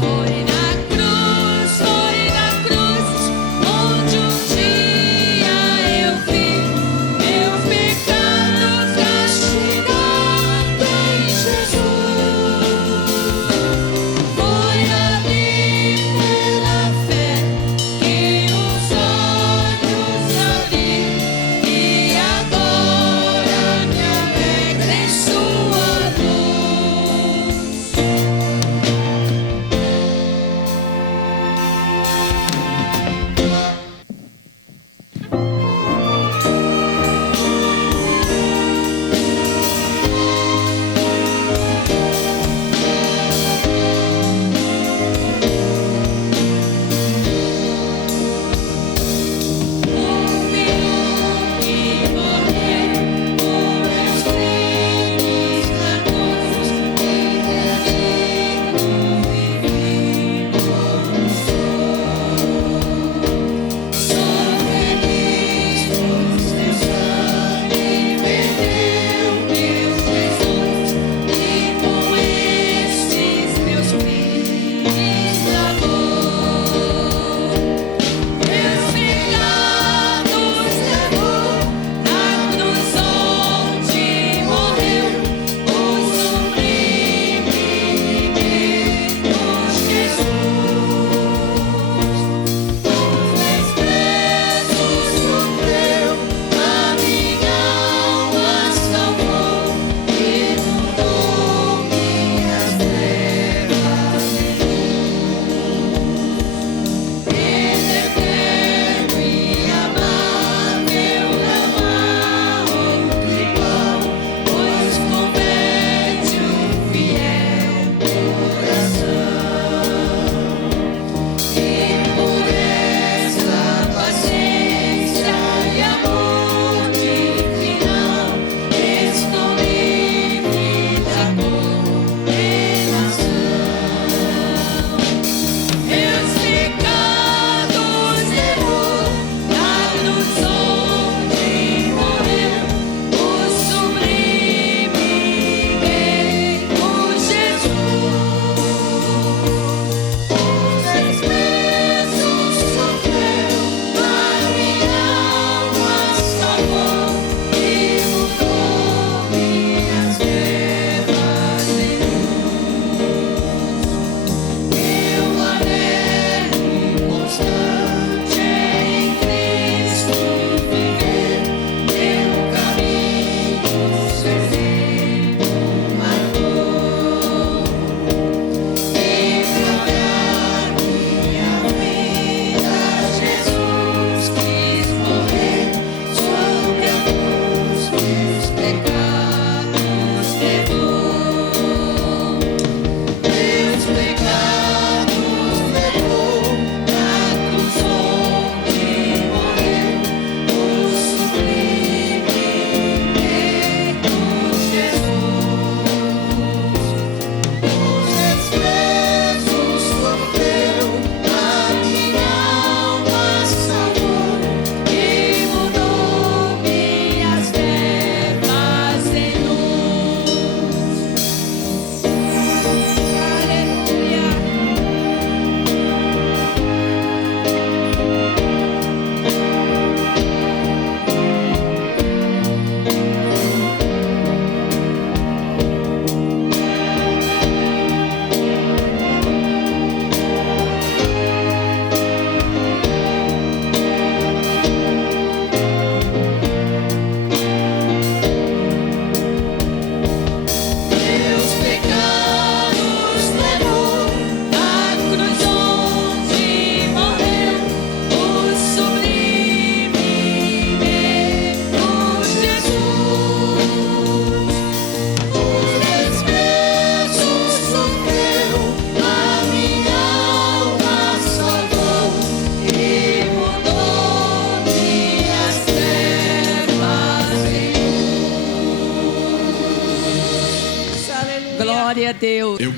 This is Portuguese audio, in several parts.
Morning, I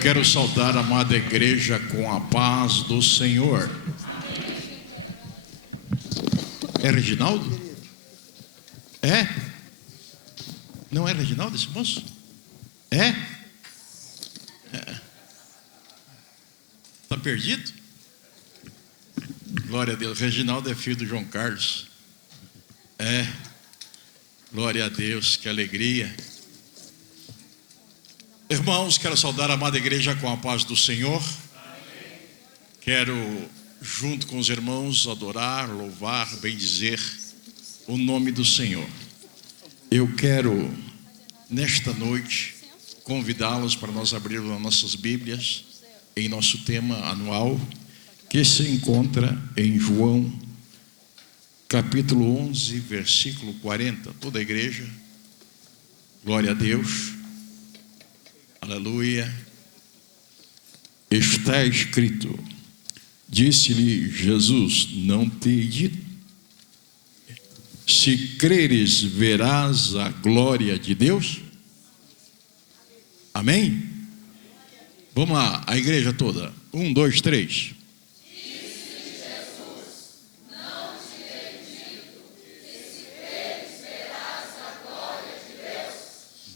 quero saudar a amada igreja com a paz do Senhor. É Reginaldo? É? Não é Reginaldo esse moço? É? Está perdido? Glória a Deus. Reginaldo é filho do João Carlos. É. Glória a Deus, que alegria. Irmãos, quero saudar a amada igreja com a paz do Senhor. Quero, junto com os irmãos, adorar, louvar, bendizer o nome do Senhor. Eu quero, nesta noite, convidá-los para nós abrirmos as nossas Bíblias em nosso tema anual, que se encontra em João, capítulo 11, versículo 40. Toda a igreja, glória a Deus. Aleluia. Está escrito: disse-lhe Jesus, não te dito, se creres verás a glória de Deus? Amém? Vamos lá, a igreja toda. 1, 2, 3.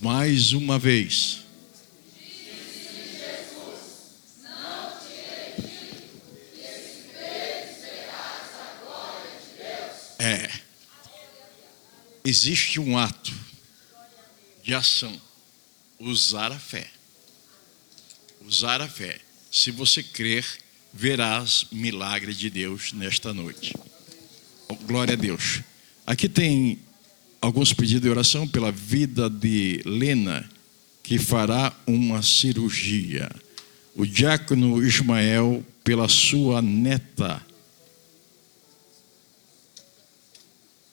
Mais uma vez. Existe um ato de ação, usar a fé. Usar a fé. Se você crer, verás milagre de Deus nesta noite. Glória a Deus. Aqui tem alguns pedidos de oração pela vida de Lena, que fará uma cirurgia. O diácono Ismael, pela sua neta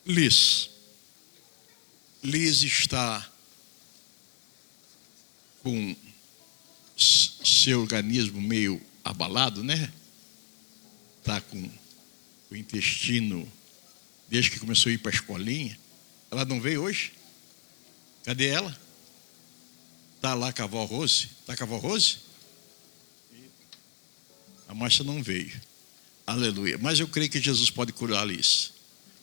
Liz. Liz está com seu organismo meio abalado, né? Está com o intestino, desde que começou a ir para a escolinha. Ela não veio hoje? Cadê ela? Está lá com a avó Rose? Está com a avó Rose? A Márcia não veio. Aleluia. Mas eu creio que Jesus pode curar a Liz.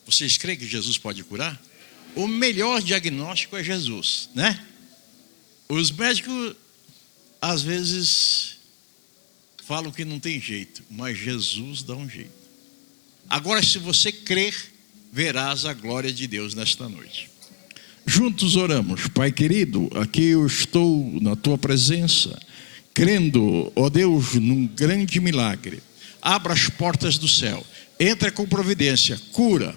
Vocês creem que Jesus pode curar? O melhor diagnóstico é Jesus, né? Os médicos, às vezes, falam que não tem jeito, mas Jesus dá um jeito. Agora, se você crer, verás a glória de Deus nesta noite. Juntos oramos. Pai querido, aqui eu estou na Tua presença, crendo, ó Deus, num grande milagre. Abra as portas do céu, entra com providência, cura,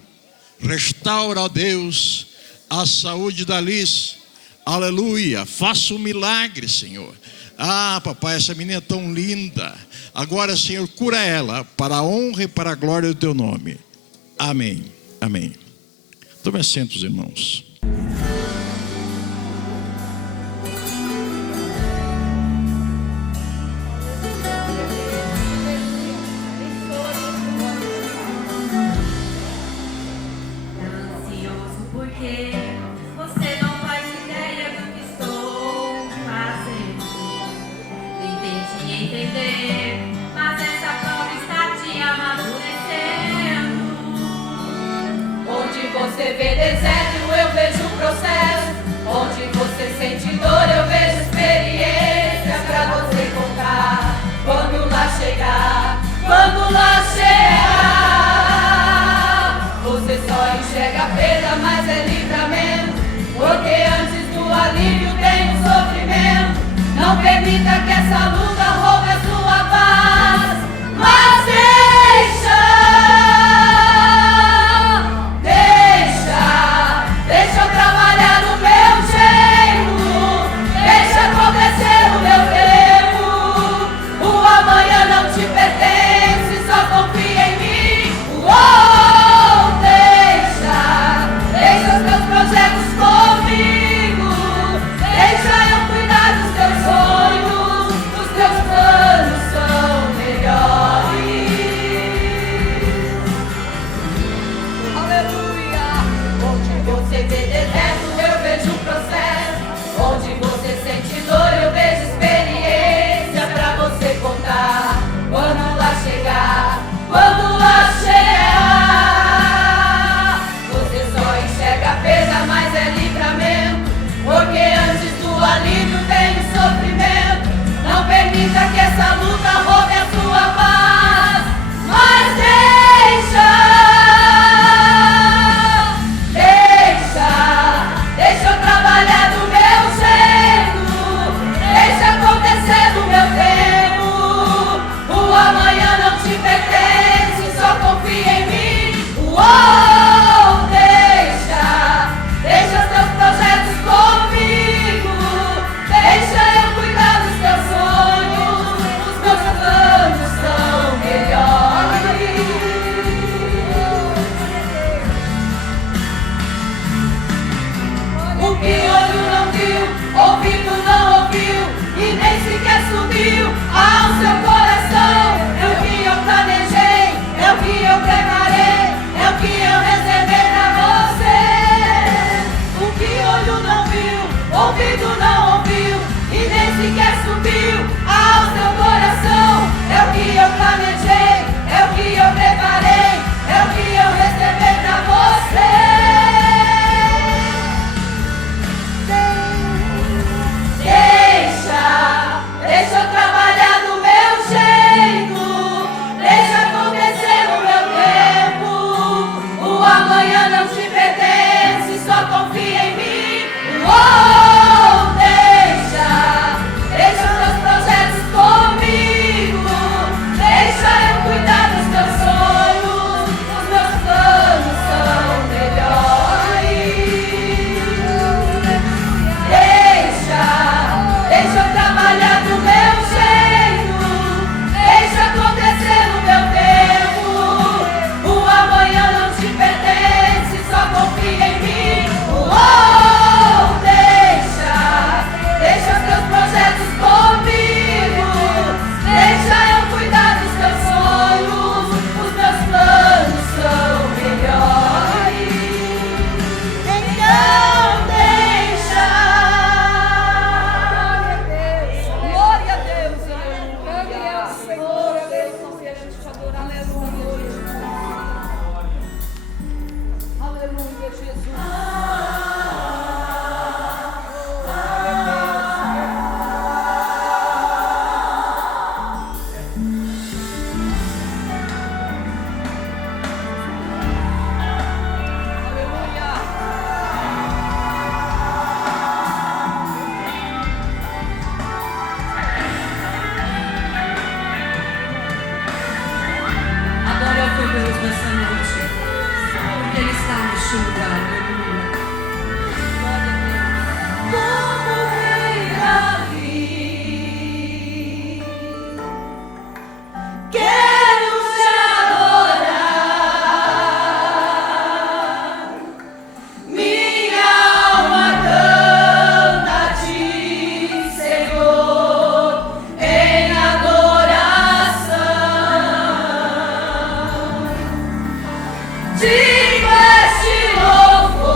restaura, ó Deus, a saúde da Liz. Aleluia. Faça um milagre, Senhor. Ah, papai, essa menina é tão linda. Agora, Senhor, cura ela para a honra e para a glória do Teu nome. Amém. Amém. Tome assentos, irmãos. Você vê deserto, eu vejo Deus nessa noite, porque Ele está neste lugar. Aleluia. Como rei Davi, quero te adorar. Minha alma canta a ti, Senhor, em adoração. Digo este louvor.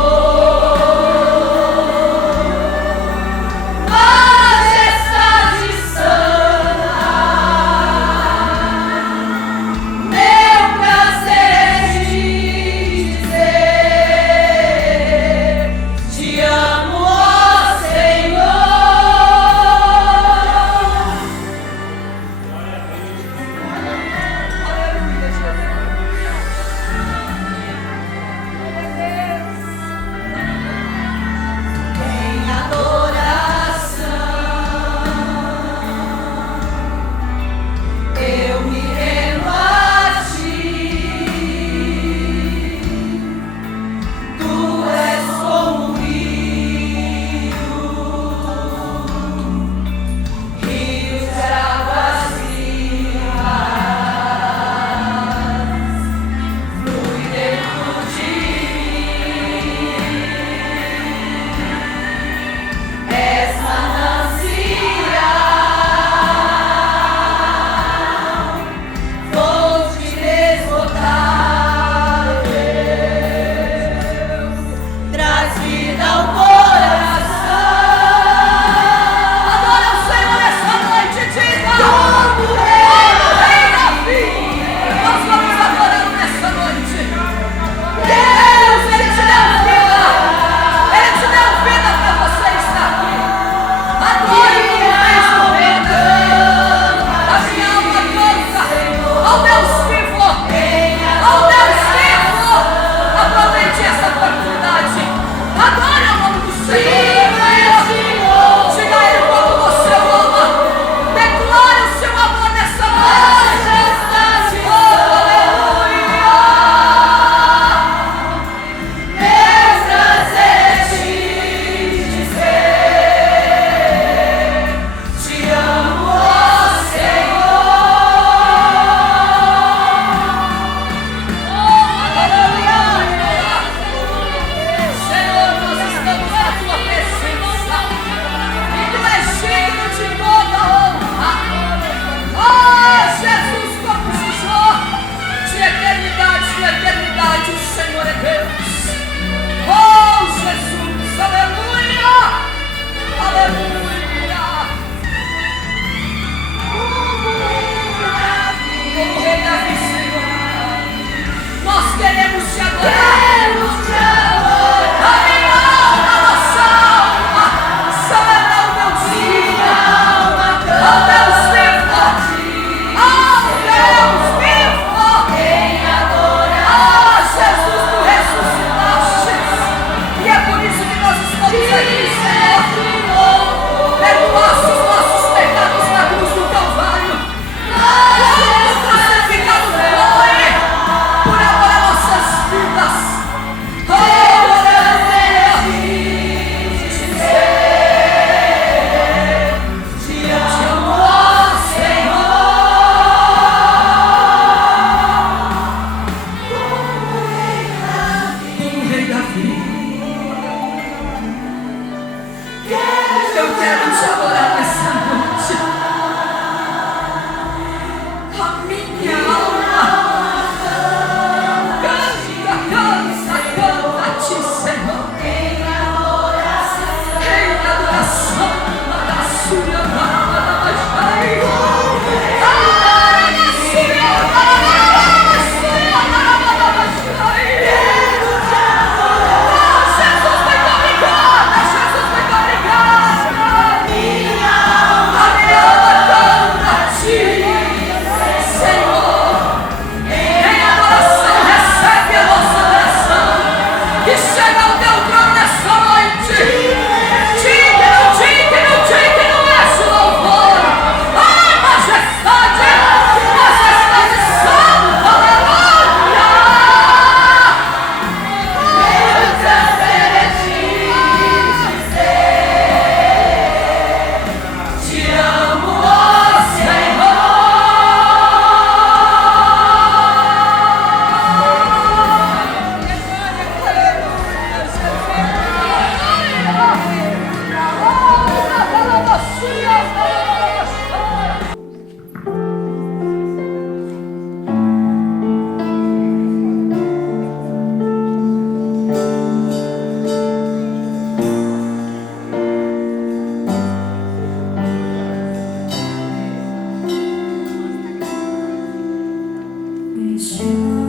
dia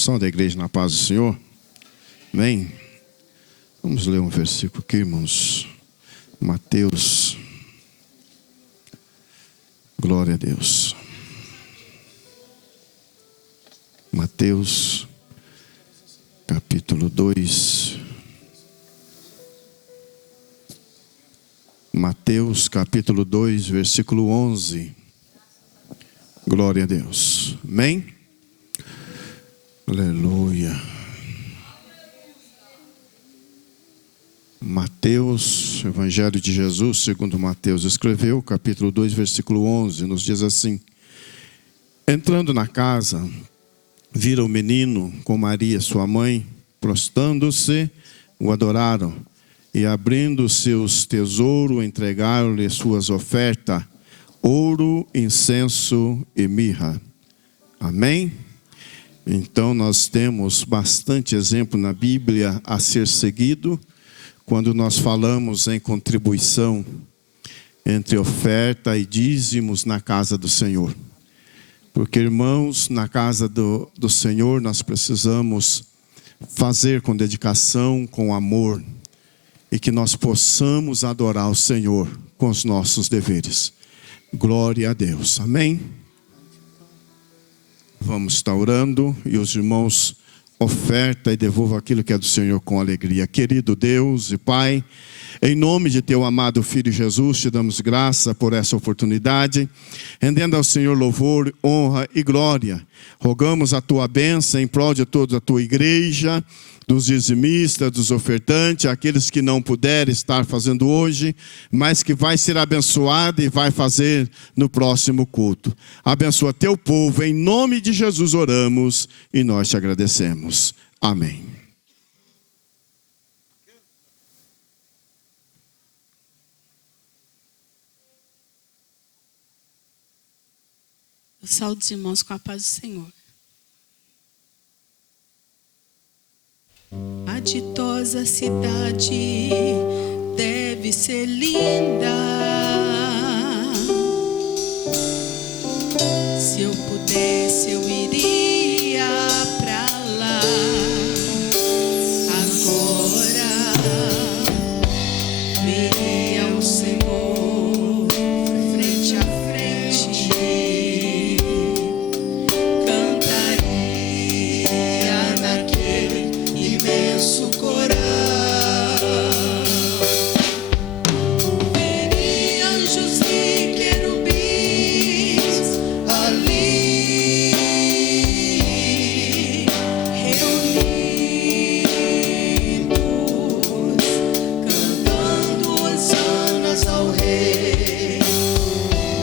Som da igreja na paz do Senhor. Amém? Vamos ler um versículo aqui, irmãos. Mateus. Glória a Deus. Mateus, capítulo 2. Mateus, capítulo 2, versículo 11. Glória a Deus. Amém? Aleluia. Mateus, Evangelho de Jesus, segundo Mateus escreveu, capítulo 2, versículo 11, nos diz assim: entrando na casa, viram o menino com Maria, sua mãe, prostrando-se, o adoraram, e abrindo seus tesouros, entregaram-lhe suas ofertas, ouro, incenso e mirra. Amém? Então nós temos bastante exemplo na Bíblia a ser seguido quando nós falamos em contribuição entre oferta e dízimos na casa do Senhor. Porque, irmãos, na casa do Senhor nós precisamos fazer com dedicação, com amor, e que nós possamos adorar o Senhor com os nossos deveres. Glória a Deus. Amém? Vamos estar orando e os irmãos oferta e devolvam aquilo que é do Senhor com alegria. Querido Deus e Pai, em nome de teu amado Filho Jesus, te damos graça por essa oportunidade, rendendo ao Senhor louvor, honra e glória. Rogamos a tua bênção em prol de toda a tua igreja, dos dizimistas, dos ofertantes, aqueles que não puderem estar fazendo hoje, mas que vai ser abençoado e vai fazer no próximo culto. Abençoa teu povo, em nome de Jesus oramos e nós te agradecemos. Amém. Eu saúdo os irmãos com a paz do Senhor. A ditosa cidade deve ser linda. Se eu pudesse, eu iria pra lá. Agora veria o Senhor frente a frente. Cantaria naquele imenso coral. Veria anjos e querubins ali reunidos, cantando hosanas ao Rei.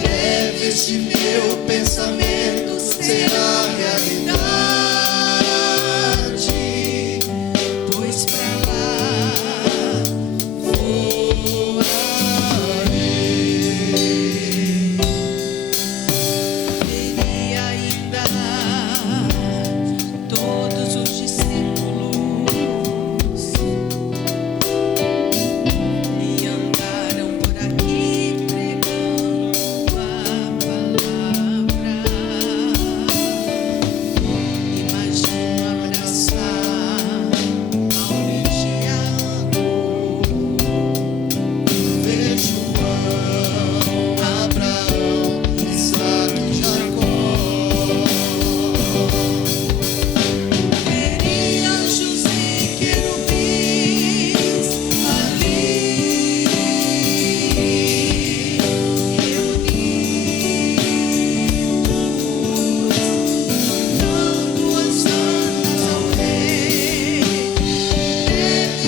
Breve este meu pensamento será realidade, pois pra lá voarei. Veria ainda todos os discípulos e andaram por aqui pregando a palavra. Imagino abraçar Paulo e Tiago. Vejo Abraão, Isaque e Jacó. Veria anjos e querubins ali reunidos, cantando hosanas ao Rei.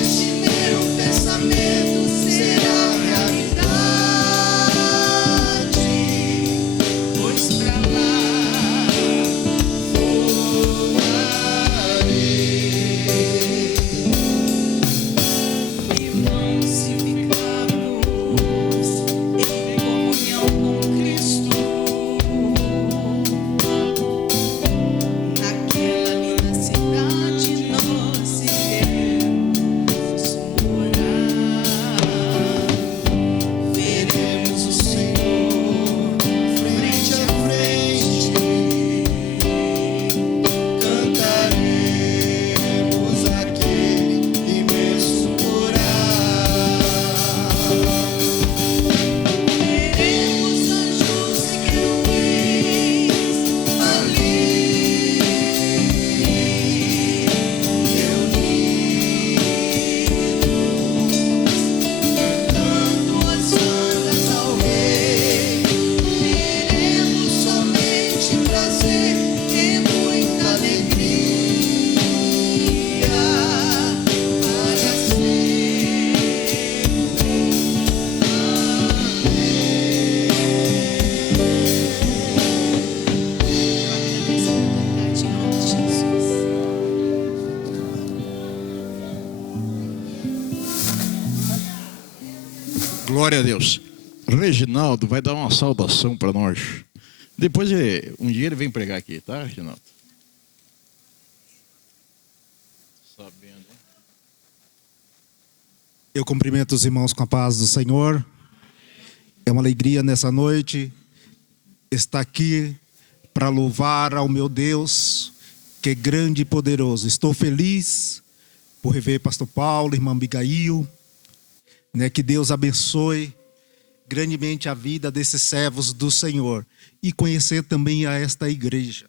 Este meu pensamento será realidade, pois pra lá voarei. Irmãos, se ficarmos em comunhão com Cristo, naquela linda cidade nós iremos morar. Veremos o Senhor frente a frente, cantaremos aquele imenso coral. Veremos anjos e querubins ali reunidos, cantando hosanas ao Rei. Teremos somente prazer e muita alegria para Glória a Deus. Reginaldo vai dar uma saudação para nós. Depois, um dia ele vem pregar aqui, tá, Reginaldo? Sabendo, hein? Eu cumprimento os irmãos com a paz do Senhor. É uma alegria nessa noite estar aqui para louvar ao meu Deus, que é grande e poderoso. Estou feliz por rever Pastor Paulo, irmã Abigail, né? Que Deus abençoe grandemente a vida desses servos do Senhor e conhecer também a esta igreja.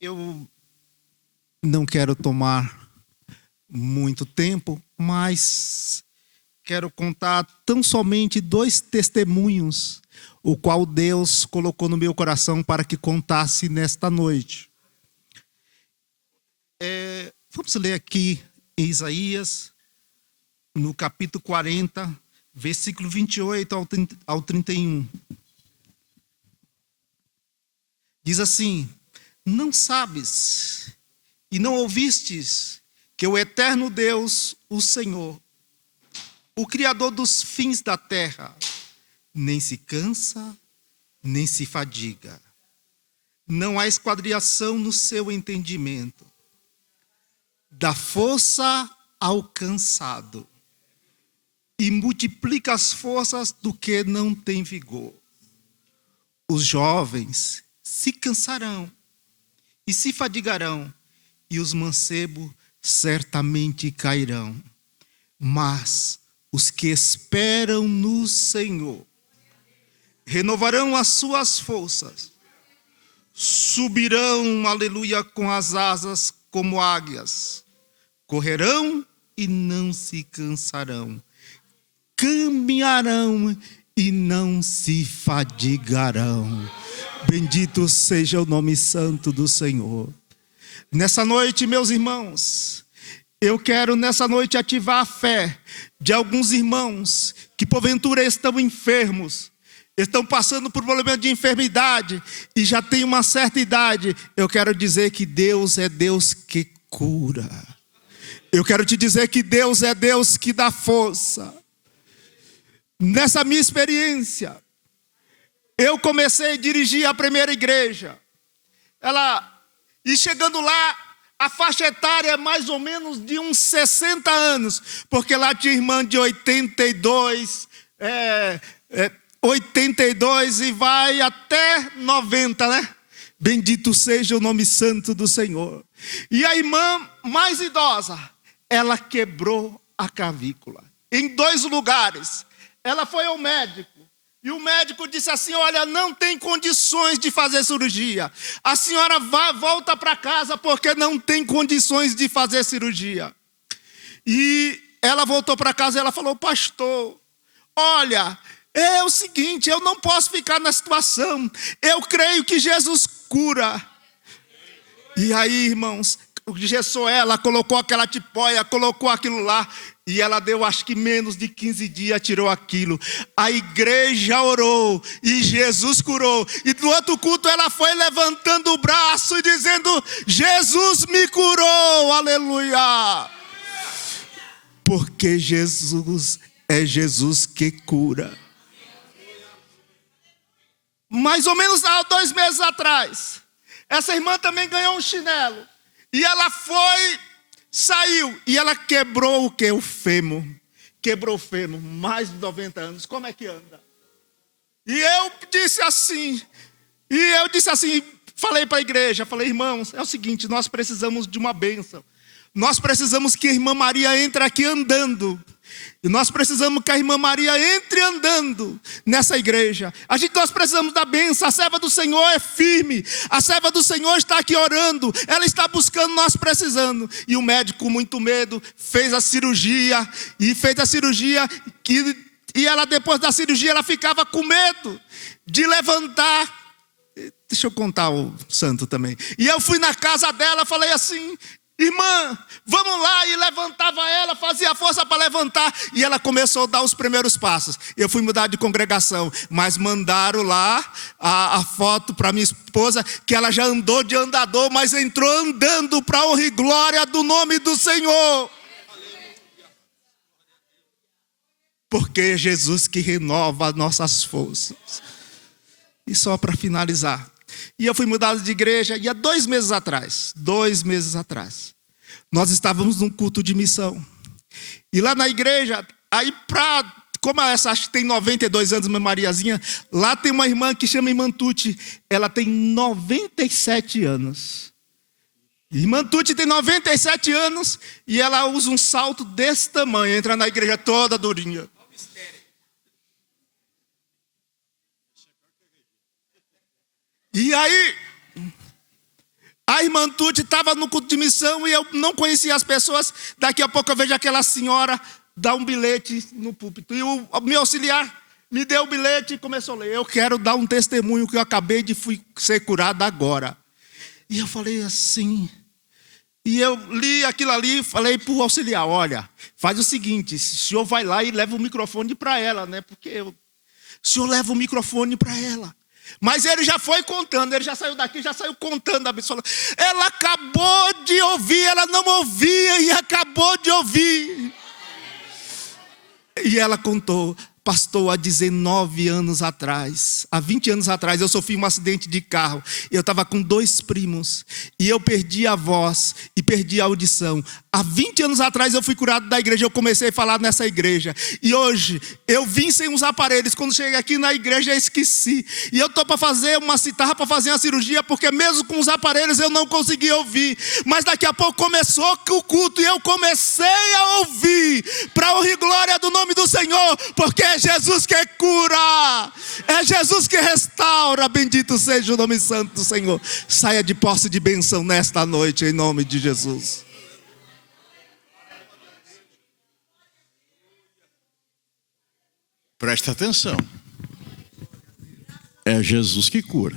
Eu não quero tomar muito tempo, mas quero contar tão somente 2 testemunhos, o qual Deus colocou no meu coração para que contasse nesta noite. Vamos ler aqui em Isaías, no capítulo 40, versículo 28 ao 31. Diz assim: não sabes e não ouvistes que o eterno Deus, o Senhor, o Criador dos fins da terra, nem se cansa, nem se fadiga. Não há esquadriação no seu entendimento. Dá força ao cansado e multiplica as forças do que não tem vigor. Os jovens se cansarão e se fadigarão, e os mancebos certamente cairão. Mas os que esperam no Senhor renovarão as suas forças, subirão, aleluia, com as asas como águias, correrão e não se cansarão, caminharão e não se fadigarão. Bendito seja o nome santo do Senhor. Nessa noite, meus irmãos, eu quero nessa noite ativar a fé de alguns irmãos que porventura estão enfermos, estão passando por problema de enfermidade e já têm uma certa idade. Eu quero dizer que Deus é Deus que cura. Eu quero te dizer que Deus é Deus que dá força. Nessa minha experiência, eu comecei a dirigir a primeira igreja. E chegando lá, a faixa etária é mais ou menos de uns 60 anos, porque lá tinha irmã de 82 e vai até 90, né? Bendito seja o nome santo do Senhor. E a irmã mais idosa, ela quebrou a clavícula. Em 2 lugares. Ela foi ao médico. E o médico disse assim: olha, não tem condições de fazer cirurgia. A senhora volta para casa porque não tem condições de fazer cirurgia. E ela voltou para casa e ela falou: pastor, olha, é o seguinte, eu não posso ficar na situação. Eu creio que Jesus cura. E aí, irmãos, engessou ela, colocou aquela tipóia, colocou aquilo lá. E ela deu, acho que menos de 15 dias, tirou aquilo. A igreja orou e Jesus curou. E no outro culto ela foi levantando o braço e dizendo: Jesus me curou, aleluia. Porque Jesus é Jesus que cura. Mais ou menos há 2 meses atrás, essa irmã também ganhou um chinelo. E ela saiu e ela quebrou o quê? O fêmur. Quebrou o fêmur, mais de 90 anos. Como é que anda? E eu disse assim, falei para a igreja, falei: irmãos, é o seguinte, nós precisamos de uma bênção. Nós precisamos que a irmã Maria entre aqui andando. E nós precisamos que a irmã Maria entre andando nessa igreja. Nós precisamos da bênção. A serva do Senhor é firme. A serva do Senhor está aqui orando. Ela está buscando, nós precisando. E o médico, com muito medo, fez a cirurgia. E ela, depois da cirurgia, ela ficava com medo de levantar. Deixa eu contar o santo também. E eu fui na casa dela, falei assim: irmã, vamos lá. E levantava ela, fazia força para levantar. E ela começou a dar os primeiros passos. Eu fui mudar de congregação, mas mandaram lá a foto para minha esposa, que ela já andou de andador, mas entrou andando para a honra e glória do nome do Senhor. Porque é Jesus que renova as nossas forças. E só para finalizar, e eu fui mudado de igreja, e há 2 meses atrás, nós estávamos num culto de missão. E lá na igreja, como essa acho que tem 92 anos, minha Mariazinha, lá tem uma irmã que chama Irmã Tuti, ela tem 97 anos. Irmã Tuti tem 97 anos, e ela usa um salto desse tamanho, entra na igreja toda durinha. E aí, a irmã Tuti estava no culto de missão e eu não conhecia as pessoas. Daqui a pouco eu vejo aquela senhora dar um bilhete no púlpito. E o meu auxiliar me deu o bilhete e começou a ler. Eu quero dar um testemunho que eu acabei de ser curado agora. E eu falei assim. E eu li aquilo ali e falei para o auxiliar, olha, faz o seguinte, o senhor vai lá e leva o microfone para ela, né? Porque o senhor leva o microfone para ela. Mas ele já foi contando, ele já saiu daqui, já saiu contando a pessoa. Ela acabou de ouvir, ela não ouvia e acabou de ouvir. E ela contou, pastor, há 19 anos atrás, há 20 anos atrás, eu sofri um acidente de carro. Eu estava com 2 primos e eu perdi a voz e perdi a audição. Há 20 anos atrás eu fui curado da igreja, eu comecei a falar nessa igreja. E hoje eu vim sem os aparelhos, quando cheguei aqui na igreja eu esqueci. E eu estou para fazer estava para fazer uma cirurgia, porque mesmo com os aparelhos eu não consegui ouvir. Mas daqui a pouco começou o culto e eu comecei a ouvir, para honra e glória do nome do Senhor, porque é Jesus que cura, é Jesus que restaura, bendito seja o nome santo do Senhor. Saia de posse de bênção nesta noite, em nome de Jesus. Presta atenção. É Jesus que cura.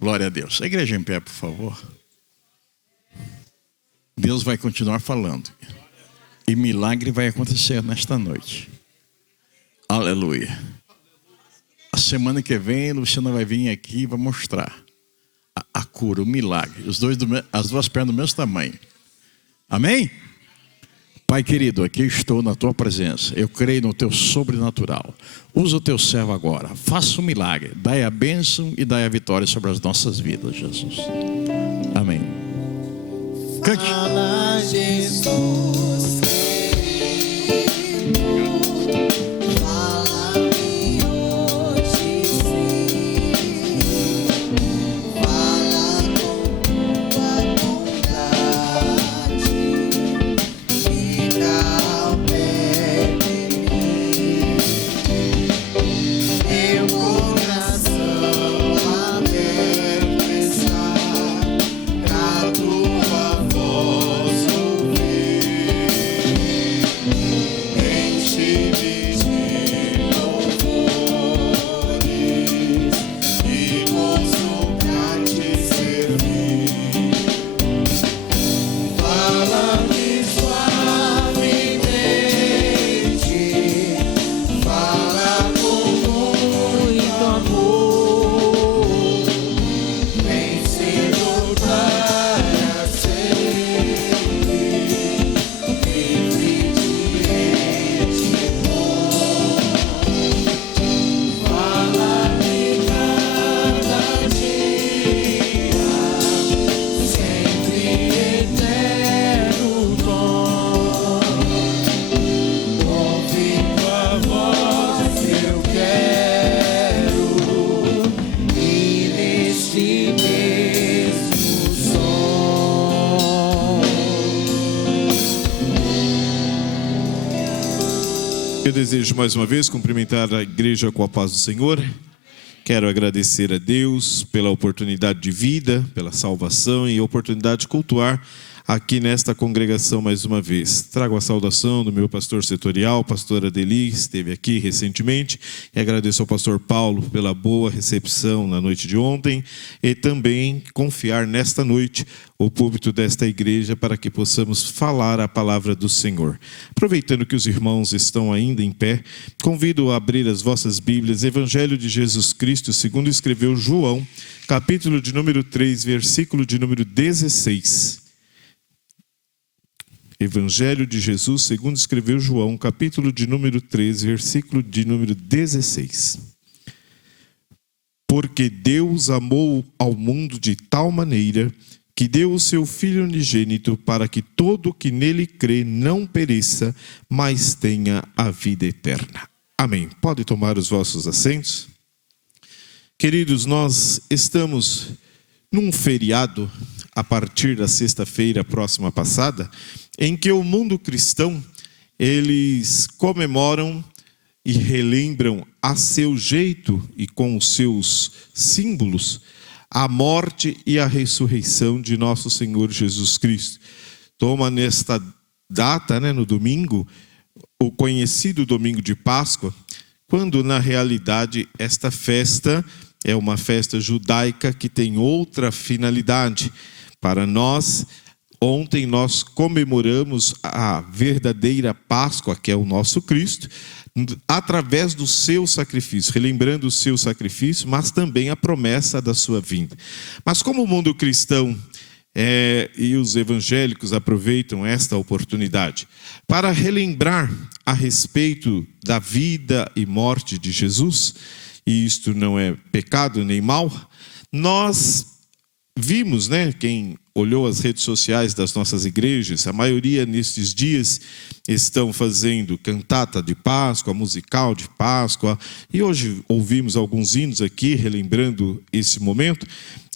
Glória a Deus. A igreja em pé, por favor. Deus vai continuar falando. E milagre vai acontecer nesta noite. Aleluia. A semana que vem, Luciana vai vir aqui e vai mostrar a cura, o milagre. As 2 pernas do mesmo tamanho. Amém? Pai querido, aqui estou na tua presença. Eu creio no teu sobrenatural. Usa o teu servo agora. Faça um milagre. Dai a bênção e dai a vitória sobre as nossas vidas, Jesus. Amém. Cante. Fala, Jesus. Fala-me hoje, sim. Fala com tua bondade. Fica ao pé de mim. Meu coração aberto está pra tua voz ouvir. Enche-me de louvores e gozo pra te servir. Fala-me suavemente, fala com muito amor, vem cedo para sempre, livre de retidão. Fala-me cada dia, sempre eterno dom. Ouvir tua voz eu quero, e neste mesmo som. Eu desejo mais uma vez cumprimentar a igreja com a paz do Senhor. Quero agradecer a Deus pela oportunidade de vida, pela salvação e a oportunidade de cultuar aqui nesta congregação mais uma vez. Trago a saudação do meu pastor setorial, pastor Adeli, que esteve aqui recentemente, e agradeço ao pastor Paulo pela boa recepção na noite de ontem, e também confiar nesta noite o púlpito desta igreja para que possamos falar a palavra do Senhor. Aproveitando que os irmãos estão ainda em pé, convido a abrir as vossas Bíblias, Evangelho de Jesus Cristo, segundo escreveu João, capítulo de número 3, versículo de número 16. Evangelho de Jesus, segundo escreveu João, capítulo de número 3, versículo de número 16. Porque Deus amou ao mundo de tal maneira que deu o seu Filho unigênito para que todo o que nele crê não pereça, mas tenha a vida eterna. Amém. Pode tomar os vossos assentos. Queridos, nós estamos num feriado a partir da sexta-feira próxima passada, em que o mundo cristão, eles comemoram e relembram a seu jeito e com os seus símbolos a morte e a ressurreição de nosso Senhor Jesus Cristo. Toma nesta data, no domingo, o conhecido domingo de Páscoa, quando na realidade esta festa é uma festa judaica que tem outra finalidade. Para nós, ontem nós comemoramos a verdadeira Páscoa, que é o nosso Cristo, através do seu sacrifício, relembrando o seu sacrifício, mas também a promessa da sua vinda. Mas como o mundo cristão e os evangélicos aproveitam esta oportunidade para relembrar a respeito da vida e morte de Jesus, e isto não é pecado nem mal, nós vimos, quem olhou as redes sociais das nossas igrejas, a maioria nestes dias estão fazendo cantata de Páscoa, musical de Páscoa, e hoje ouvimos alguns hinos aqui, relembrando esse momento.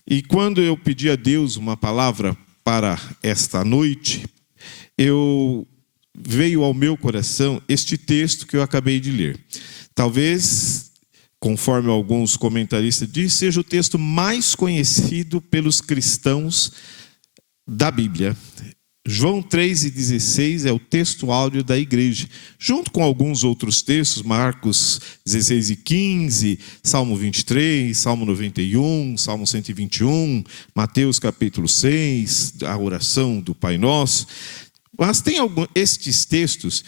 E quando eu pedi a Deus uma palavra para esta noite, veio ao meu coração este texto que eu acabei de ler. Talvez, conforme alguns comentaristas dizem, seja o texto mais conhecido pelos cristãos da Bíblia. João 3,16 é o texto áureo da igreja, junto com alguns outros textos, Marcos 16,15, Salmo 23, Salmo 91, Salmo 121, Mateus capítulo 6, a oração do Pai Nosso. Mas tem estes textos,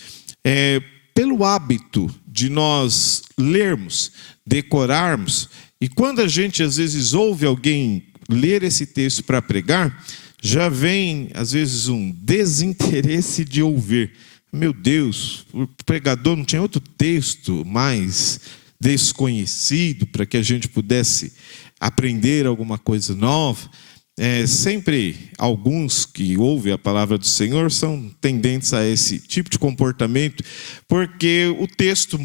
pelo hábito de nós lermos, decorarmos, e quando a gente às vezes ouve alguém ler esse texto para pregar, já vem, às vezes, um desinteresse de ouvir. Meu Deus, o pregador não tinha outro texto mais desconhecido para que a gente pudesse aprender alguma coisa nova. Sempre alguns que ouvem a palavra do Senhor são tendentes a esse tipo de comportamento, porque o texto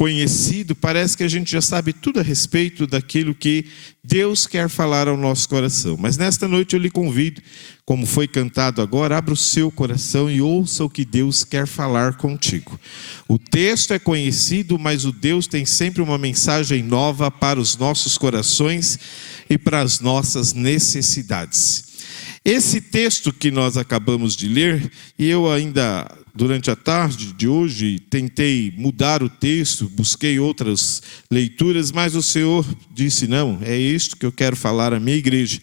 conhecido, parece que a gente já sabe tudo a respeito daquilo que Deus quer falar ao nosso coração. Mas nesta noite eu lhe convido, como foi cantado agora, abra o seu coração e ouça o que Deus quer falar contigo. O texto é conhecido, mas o Deus tem sempre uma mensagem nova para os nossos corações e para as nossas necessidades. Esse texto que nós acabamos de ler, e eu ainda, durante a tarde de hoje, tentei mudar o texto, busquei outras leituras, mas o Senhor disse, não, é isto que eu quero falar à minha igreja.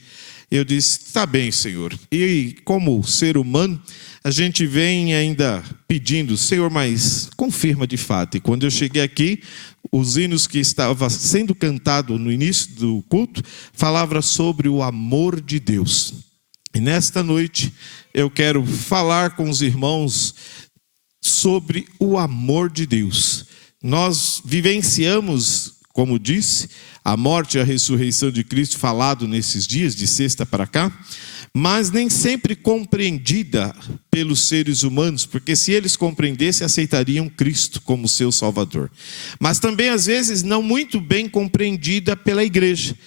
Eu disse, está bem, Senhor. E como ser humano, a gente vem ainda pedindo, Senhor, mas confirma de fato. E quando eu cheguei aqui, os hinos que estavam sendo cantados no início do culto, falavam sobre o amor de Deus. E nesta noite, eu quero falar com os irmãos sobre o amor de Deus. Nós vivenciamos, como disse, a morte e a ressurreição de Cristo falado nesses dias, de sexta para cá, mas nem sempre compreendida pelos seres humanos, porque se eles compreendessem, aceitariam Cristo como seu Salvador. Mas também, às vezes, não muito bem compreendida pela igreja,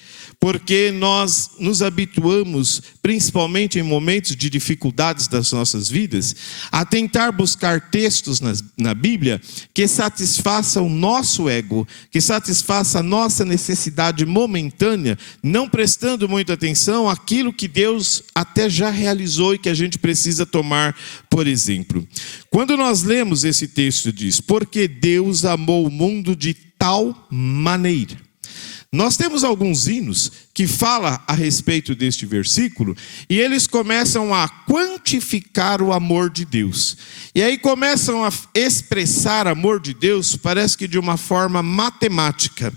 porque nós nos habituamos, principalmente em momentos de dificuldades das nossas vidas, a tentar buscar textos na Bíblia que satisfaçam o nosso ego, que satisfaça a nossa necessidade momentânea, não prestando muita atenção àquilo que Deus até já realizou e que a gente precisa tomar, por exemplo. Quando nós lemos esse texto, diz, porque Deus amou o mundo de tal maneira. Nós temos alguns hinos que falam a respeito deste versículo e eles começam a quantificar o amor de Deus. E aí começam a expressar amor de Deus, parece que de uma forma matemática.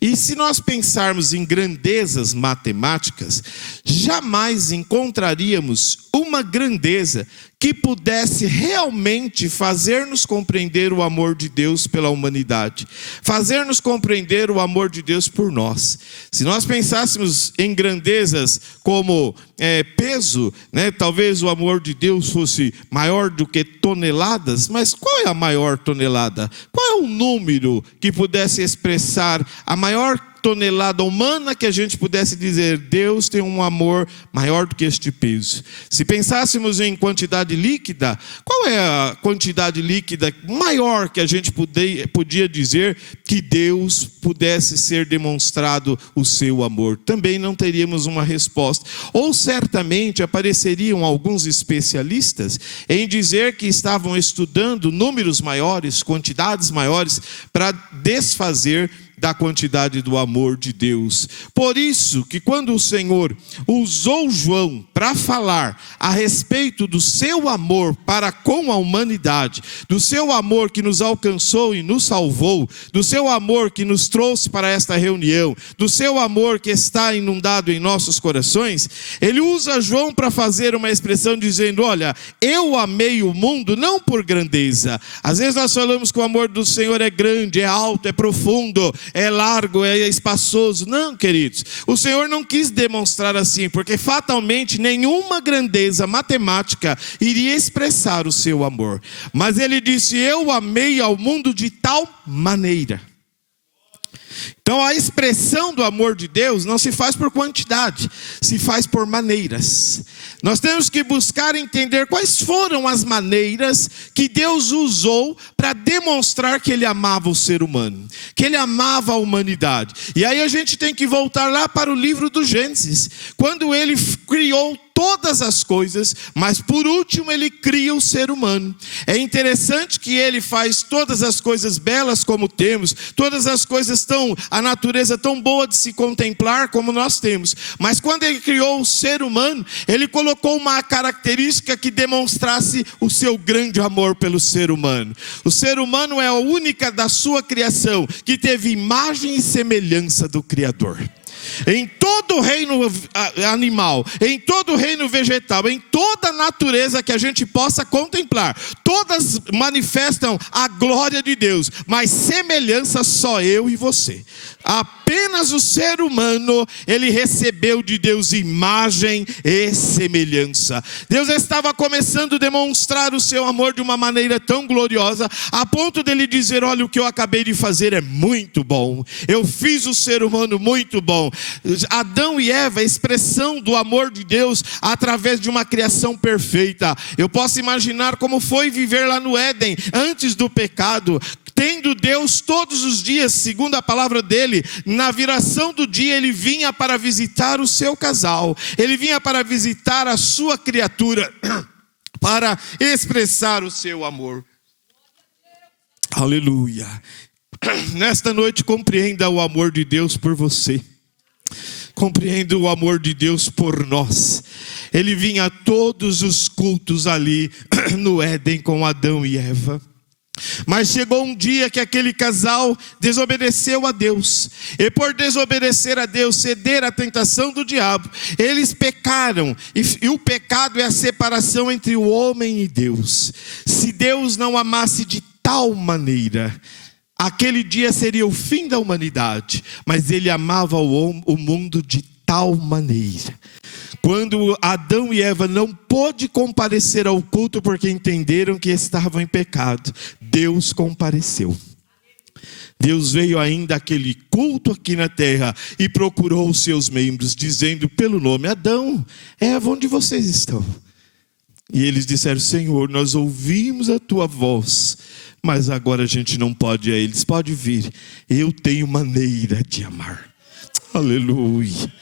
E se nós pensarmos em grandezas matemáticas, jamais encontraríamos uma grandeza que pudesse realmente fazer-nos compreender o amor de Deus pela humanidade, fazer-nos compreender o amor de Deus por nós. Se nós pensássemos em grandezas como peso, talvez o amor de Deus fosse maior do que toneladas, mas qual é a maior tonelada? Qual é o número que pudesse expressar a maior tonelada humana que a gente pudesse dizer, Deus tem um amor maior do que este peso. Se pensássemos em quantidade líquida, qual é a quantidade líquida maior que a gente podia dizer que Deus pudesse ser demonstrado o seu amor? Também não teríamos uma resposta. Ou certamente apareceriam alguns especialistas em dizer que estavam estudando números maiores, quantidades maiores, para desfazer da quantidade do amor de Deus. Por isso que quando o Senhor usou João para falar a respeito do seu amor para com a humanidade, do seu amor que nos alcançou e nos salvou, do seu amor que nos trouxe para esta reunião, do seu amor que está inundado em nossos corações, ele usa João para fazer uma expressão dizendo, olha, eu amei o mundo não por grandeza. Às vezes nós falamos que o amor do Senhor é grande, é alto, é profundo, é largo, é espaçoso. Não, queridos, o Senhor não quis demonstrar assim, porque fatalmente nenhuma grandeza matemática iria expressar o seu amor. Mas ele disse, eu amei ao mundo de tal maneira. Então a expressão do amor de Deus não se faz por quantidade, se faz por maneiras. Nós temos que buscar entender quais foram as maneiras que Deus usou para demonstrar que Ele amava o ser humano, que Ele amava a humanidade. E aí a gente tem que voltar lá para o livro do Gênesis, quando Ele criou todas as coisas, mas por último Ele cria o ser humano. É interessante que Ele faz todas as coisas belas como temos, todas as coisas a natureza tão boa de se contemplar como nós temos, mas quando Ele criou o ser humano, Ele colocou uma característica que demonstrasse o seu grande amor pelo ser humano. O ser humano é a única da sua criação que teve imagem e semelhança do Criador. Em todo o reino animal, em todo o reino vegetal, em toda a natureza que a gente possa contemplar, todas manifestam a glória de Deus, mas semelhança só eu e você. Apenas o ser humano, ele recebeu de Deus imagem e semelhança. Deus estava começando a demonstrar o seu amor de uma maneira tão gloriosa, a ponto dele dizer, olha, o que eu acabei de fazer é muito bom. Eu fiz o ser humano muito bom. Adão e Eva, a expressão do amor de Deus através de uma criação perfeita. Eu posso imaginar como foi viver lá no Éden, antes do pecado, tendo Deus todos os dias, segundo a palavra dele, na viração do dia ele vinha para visitar o seu casal, ele vinha para visitar a sua criatura, para expressar o seu amor. Aleluia. Nesta noite compreenda o amor de Deus por você, compreenda o amor de Deus por nós. Ele vinha a todos os cultos ali no Éden com Adão e Eva. Mas chegou um dia que aquele casal desobedeceu a Deus, e por desobedecer a Deus, ceder à tentação do diabo, eles pecaram, e o pecado é a separação entre o homem e Deus. Se Deus não amasse de tal maneira, aquele dia seria o fim da humanidade, mas Ele amava o mundo de tal maneira. Quando Adão e Eva não pôde comparecer ao culto porque entenderam que estavam em pecado, Deus compareceu. Deus veio ainda àquele culto aqui na terra e procurou os seus membros, dizendo pelo nome, Adão, Eva, onde vocês estão? E eles disseram, Senhor, nós ouvimos a tua voz, mas agora a gente não pode ir a eles. Pode vir, eu tenho maneira de amar. Aleluia.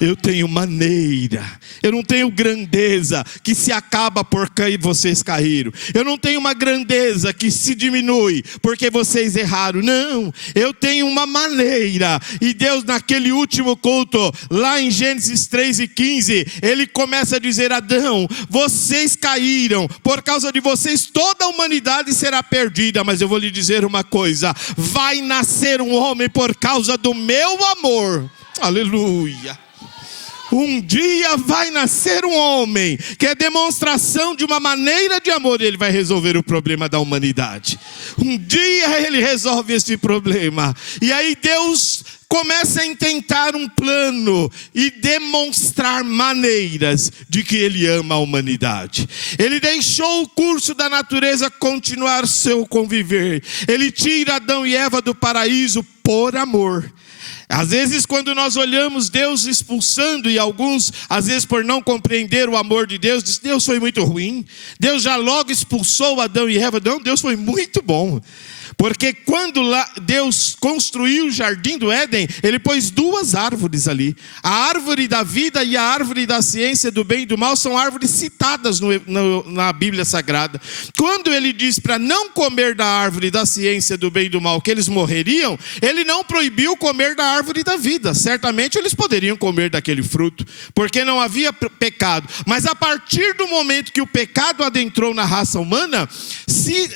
Eu tenho maneira, eu não tenho grandeza que se acaba porque vocês caíram. Eu não tenho uma grandeza que se diminui porque vocês erraram. Não, eu tenho uma maneira. E Deus naquele último culto, lá em Gênesis 3:15, Ele começa a dizer, Adão, vocês caíram, por causa de vocês toda a humanidade será perdida. Mas eu vou lhe dizer uma coisa, vai nascer um homem por causa do meu amor. Aleluia. Um dia vai nascer um homem que é demonstração de uma maneira de amor, e ele vai resolver o problema da humanidade. Um dia ele resolve esse problema. E aí Deus começa a intentar um plano e demonstrar maneiras de que Ele ama a humanidade. Ele deixou o curso da natureza continuar seu conviver. Ele tira Adão e Eva do paraíso por amor. Às vezes quando nós olhamos Deus expulsando, e alguns, às vezes por não compreender o amor de Deus, diz, Deus foi muito ruim, Deus já logo expulsou Adão e Eva. Não, Deus foi muito bom. Porque quando Deus construiu o jardim do Éden, Ele pôs duas árvores ali. A árvore da vida e a árvore da ciência do bem e do mal são árvores citadas na Bíblia Sagrada. Quando Ele diz para não comer da árvore da ciência do bem e do mal, que eles morreriam, Ele não proibiu comer da árvore da vida. Certamente eles poderiam comer daquele fruto, porque não havia pecado. Mas a partir do momento que o pecado adentrou na raça humana,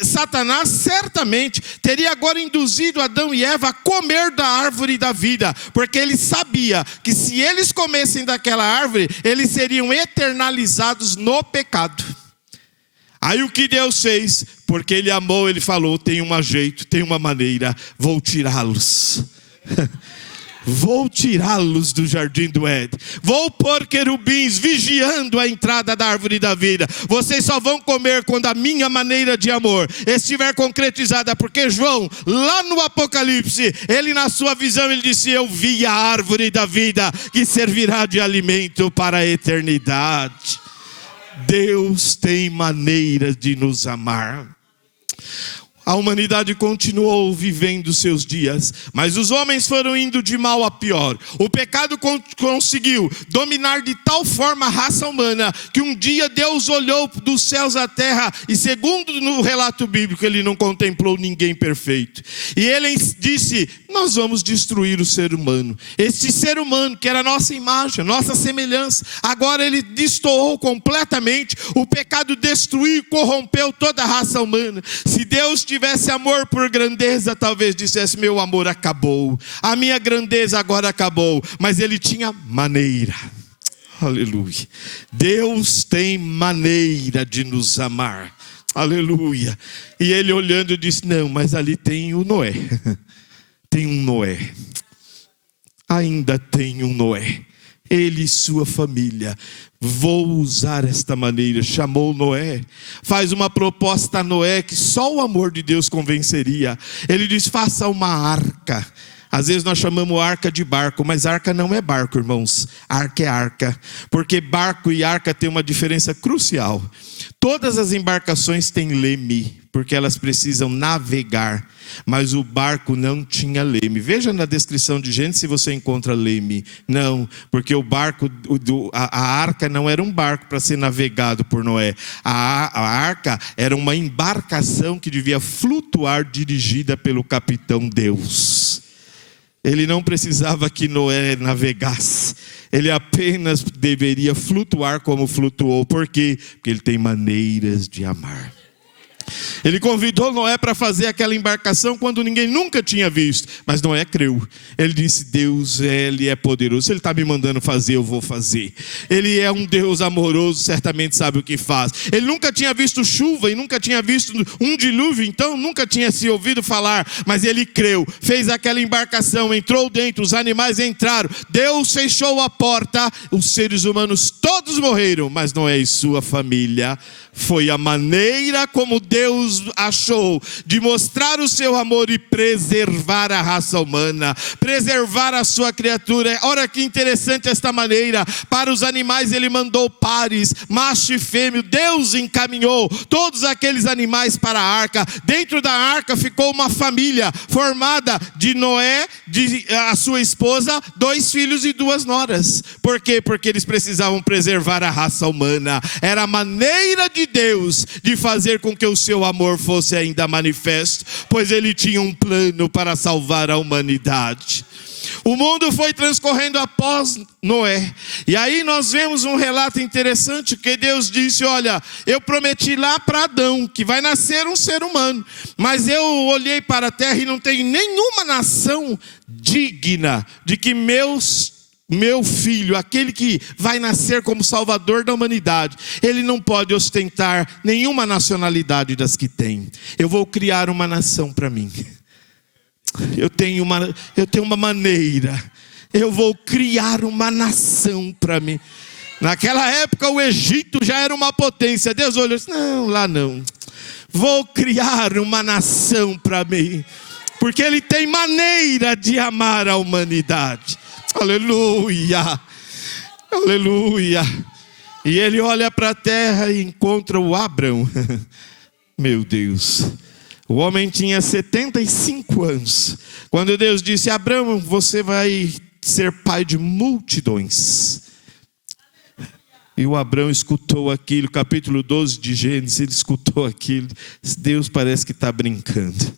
Satanás certamente teria agora induzido Adão e Eva a comer da árvore da vida, porque ele sabia que se eles comessem daquela árvore, eles seriam eternalizados no pecado. Aí o que Deus fez? Porque Ele amou, Ele falou, tem um jeito, tem uma maneira, vou tirá-los. Vou tirá-los do jardim do Éden. Vou pôr querubins vigiando a entrada da árvore da vida. Vocês só vão comer quando a minha maneira de amor estiver concretizada. Porque João, lá no Apocalipse, ele na sua visão, ele disse, eu vi a árvore da vida que servirá de alimento para a eternidade. Deus tem maneiras de nos amar. A humanidade continuou vivendo seus dias, mas os homens foram indo de mal a pior. O pecado conseguiu dominar de tal forma a raça humana, que um dia Deus olhou dos céus à terra, e segundo no relato bíblico, Ele não contemplou ninguém perfeito. E Ele disse, nós vamos destruir o ser humano. Este ser humano, que era a nossa imagem, a nossa semelhança, agora ele destoou completamente. O pecado destruiu e corrompeu toda a raça humana. Se Deus tivesse amor por grandeza, talvez dissesse, meu amor acabou, a minha grandeza agora acabou. Mas Ele tinha maneira. Aleluia. Deus tem maneira de nos amar. Aleluia. E Ele olhando disse, não, mas ali tem o Noé. Tem um Noé. Ainda tem um Noé. Ele e sua família. Vou usar esta maneira. Chamou Noé. Faz uma proposta a Noé que só o amor de Deus convenceria. Ele diz, faça uma arca. Às vezes nós chamamos arca de barco, mas arca não é barco, irmãos. Arca é arca. Porque barco e arca tem uma diferença crucial. Todas as embarcações têm leme, porque elas precisam navegar. Mas o barco não tinha leme. Veja na descrição de Gênesis se você encontra leme. Não, porque o barco, a arca não era um barco para ser navegado por Noé. A arca era uma embarcação que devia flutuar, dirigida pelo capitão Deus. Ele não precisava que Noé navegasse. Ele apenas deveria flutuar como flutuou. Por quê? Porque ele tem maneiras de amar. Ele convidou Noé para fazer aquela embarcação quando ninguém nunca tinha visto. Mas Noé creu. Ele disse, Deus, Ele é poderoso. Se Ele está me mandando fazer, eu vou fazer. Ele é um Deus amoroso, certamente sabe o que faz. Ele nunca tinha visto chuva e nunca tinha visto um dilúvio, então nunca tinha se ouvido falar. Mas ele creu, fez aquela embarcação, entrou dentro, os animais entraram. Deus fechou a porta, os seres humanos todos morreram. Mas Noé e sua família, foi a maneira como Deus achou de mostrar o seu amor e preservar a raça humana, preservar a sua criatura. Olha que interessante esta maneira. Para os animais Ele mandou pares, macho e fêmea. Deus encaminhou todos aqueles animais para a arca. Dentro da arca ficou uma família formada de Noé, de a sua esposa, 2 filhos e 2 noras. Por quê? Porque eles precisavam preservar a raça humana. Era a maneira de Deus de fazer com que o seu amor fosse ainda manifesto, pois Ele tinha um plano para salvar a humanidade. O mundo foi transcorrendo após Noé. E aí nós vemos um relato interessante, que Deus disse, olha, eu prometi lá para Adão que vai nascer um ser humano, mas eu olhei para a terra e não tem nenhuma nação digna de que meu filho, aquele que vai nascer como salvador da humanidade, ele não pode ostentar nenhuma nacionalidade das que tem. Eu vou criar uma nação para mim. Eu tenho uma maneira. Eu vou criar uma nação para mim. Naquela época o Egito já era uma potência. Deus olhou e disse, não, lá não. Vou criar uma nação para mim. porque Ele tem maneira de amar a humanidade. Aleluia, aleluia. E ele olha para a terra e encontra o Abrão. Meu Deus, o homem tinha 75 anos. Quando Deus disse: Abrão, você vai ser pai de multidões. E o Abrão escutou aquilo, capítulo 12 de Gênesis, ele escutou aquilo. Deus parece que está brincando.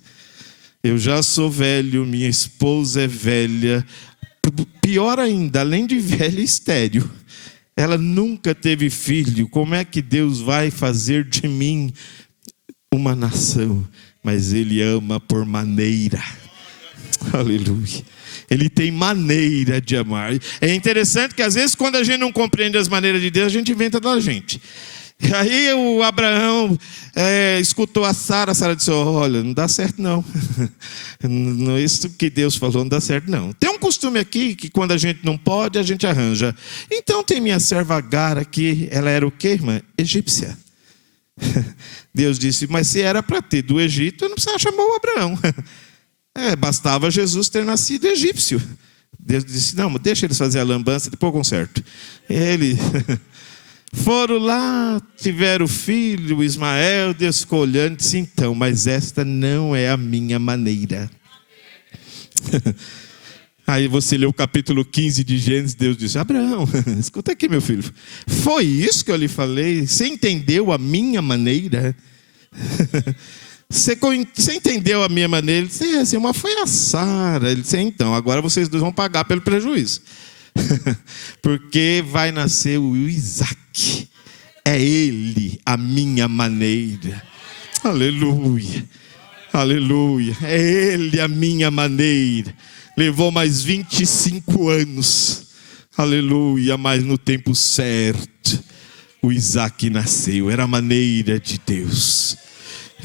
Eu já sou velho, minha esposa é velha. Pior ainda, além de velha, estéril. Ela nunca teve filho. Como é que Deus vai fazer de mim uma nação? Mas Ele ama por maneira. Aleluia. Ele tem maneira de amar. É interessante que às vezes quando a gente não compreende as maneiras de Deus, a gente inventa da gente. E aí o Abraão escutou a Sara disse: olha, não dá certo não. Não é isso que Deus falou, não dá certo não. Tem um costume aqui que quando a gente não pode, a gente arranja. Então tem minha serva Agar aqui, ela era o quê, irmã? Egípcia. Deus disse: mas se era para ter do Egito, eu não precisava chamar o Abraão. Bastava Jesus ter nascido egípcio. Deus disse: não, deixa eles fazer a lambança, depois eu conserto. Ele... Foram lá, tiveram filho, Ismael. Deus ficou olhando e disse: então, mas esta não é a minha maneira. Aí você lê o capítulo 15 de Gênesis, Deus disse: Abraão, escuta aqui, meu filho, foi isso que eu lhe falei? Você entendeu a minha maneira? Você entendeu a minha maneira? Ele disse: mas foi a Sara. Ele disse: então, agora vocês dois vão pagar pelo prejuízo. Porque vai nascer o Isaac. É ele a minha maneira. Aleluia, aleluia. É ele a minha maneira. Levou mais 25 anos. Aleluia, mas no tempo certo o Isaac nasceu. Era a maneira de Deus.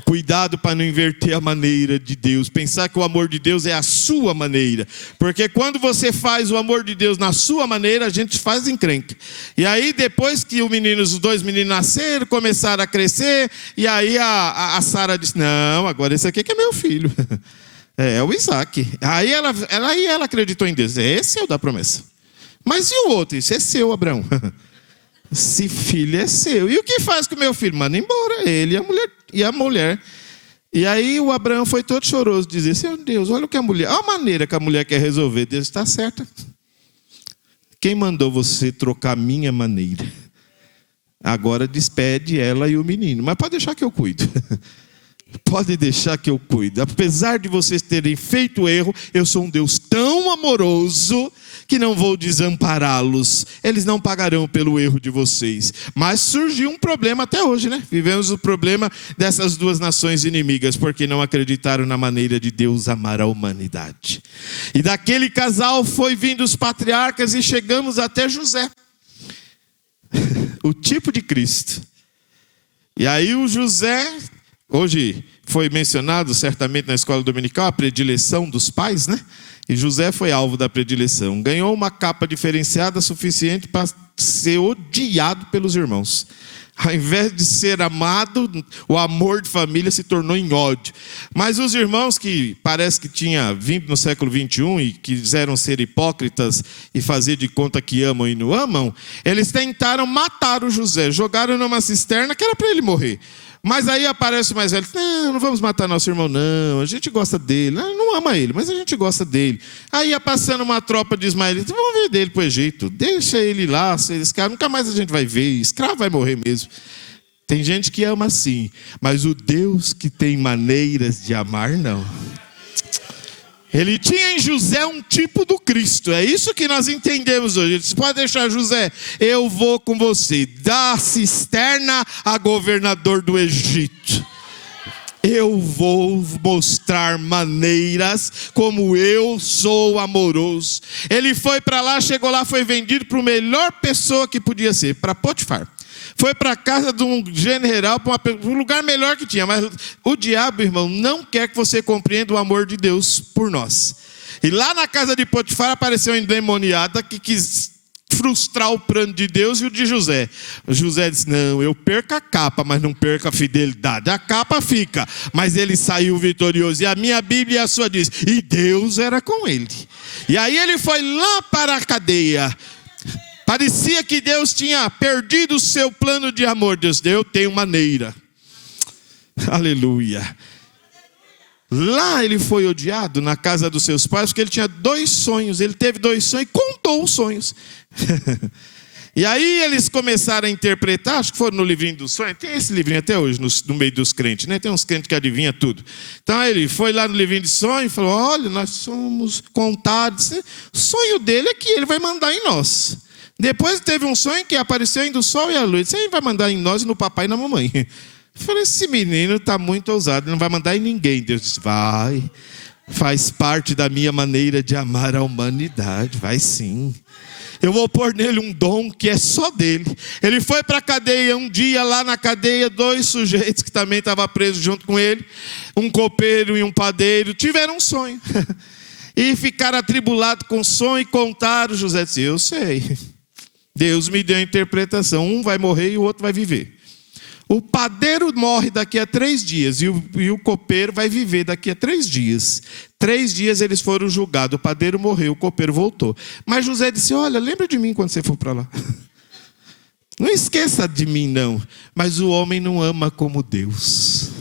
Cuidado para não inverter a maneira de Deus. Pensar que o amor de Deus é a sua maneira. Porque quando você faz o amor de Deus na sua maneira, a gente faz encrenca. E aí depois que os dois meninos nasceram, começaram a crescer. E aí a Sara disse: não, agora esse aqui que é meu filho. É o Isaac. Aí ela acreditou em Deus. Esse é o da promessa. Mas e o outro? Esse é seu, Abraão. Esse filho é seu. E o que faz com o meu filho? Manda embora ele e a mulher. E aí o Abraão foi todo choroso, dizer: Senhor Deus, olha o que a mulher, olha a maneira que a mulher quer resolver. Deus está certa. Quem mandou você trocar a minha maneira? Agora despede ela e o menino. Mas pode deixar que eu cuido. Pode deixar que eu cuido. Apesar de vocês terem feito erro, eu sou um Deus tão amoroso que não vou desampará-los. Eles não pagarão pelo erro de vocês. Mas surgiu um problema até hoje, né? Vivemos o problema dessas duas nações inimigas, porque não acreditaram na maneira de Deus amar a humanidade. E daquele casal foi vindo os patriarcas e chegamos até José. O tipo de Cristo. E aí o José, hoje foi mencionado certamente na escola dominical, a predileção dos pais, né? E José foi alvo da predileção. Ganhou uma capa diferenciada suficiente para ser odiado pelos irmãos. Ao invés de ser amado, o amor de família se tornou em ódio. Mas os irmãos que parece que tinham vindo no século 21 e quiseram ser hipócritas e fazer de conta que amam e não amam, eles tentaram matar o José. Jogaram numa cisterna que era para ele morrer. Mas aí aparece o mais velho: não vamos matar nosso irmão não, a gente gosta dele, não ama ele, mas a gente gosta dele. Aí ia passando uma tropa de ismaelitas: vamos ver dele para o Egito, deixa ele lá, ser escravo, nunca mais a gente vai ver, escravo vai morrer mesmo. Tem gente que ama assim, mas o Deus que tem maneiras de amar, não. Ele tinha em José um tipo do Cristo. É isso que nós entendemos hoje. Ele disse: pode deixar, José, eu vou com você. Da cisterna a governador do Egito. Eu vou mostrar maneiras como eu sou amoroso. Ele foi para lá, chegou lá, foi vendido para a melhor pessoa que podia ser, para Potifar. Foi para a casa de um general, para um lugar melhor que tinha. Mas o diabo, irmão, não quer que você compreenda o amor de Deus por nós. E lá na casa de Potifar apareceu uma endemoniada que quis frustrar o plano de Deus e o de José. José disse: não, eu perco a capa, mas não perco a fidelidade. A capa fica, mas ele saiu vitorioso. E a minha Bíblia e a sua diz: e Deus era com ele. E aí ele foi lá para a cadeia. Parecia que Deus tinha perdido o seu plano de amor. Deus deu, eu tenho maneira. Aleluia. Lá ele foi odiado na casa dos seus pais, porque ele tinha 2 sonhos. Ele teve 2 sonhos e contou os sonhos. E aí eles começaram a interpretar, acho que foram no livrinho do sonho. Tem esse livrinho até hoje no meio dos crentes, né? Tem uns crentes que adivinham tudo. Então ele foi lá no livrinho de sonho e falou: olha, nós somos contados. O sonho dele é que ele vai mandar em nós. Depois teve um sonho que apareceu ainda o sol e a luz. Ele vai mandar em nós, no papai e na mamãe. Eu falei: esse menino está muito ousado, não vai mandar em ninguém. Deus disse: vai, faz parte da minha maneira de amar a humanidade, vai sim. Eu vou pôr nele um dom que é só dele. Ele foi para a cadeia, um dia lá na cadeia, 2 sujeitos que também estavam presos junto com ele, um copeiro e um padeiro, tiveram um sonho. E ficaram atribulados com o sonho e contaram. José disse: eu sei, Deus me deu a interpretação, um vai morrer e o outro vai viver. O padeiro morre daqui a 3 dias e o copeiro vai viver daqui a 3 dias. 3 dias eles foram julgados. O padeiro morreu, o copeiro voltou. Mas José disse: olha, lembra de mim quando você for para lá. Não esqueça de mim, não. Mas o homem não ama como Deus.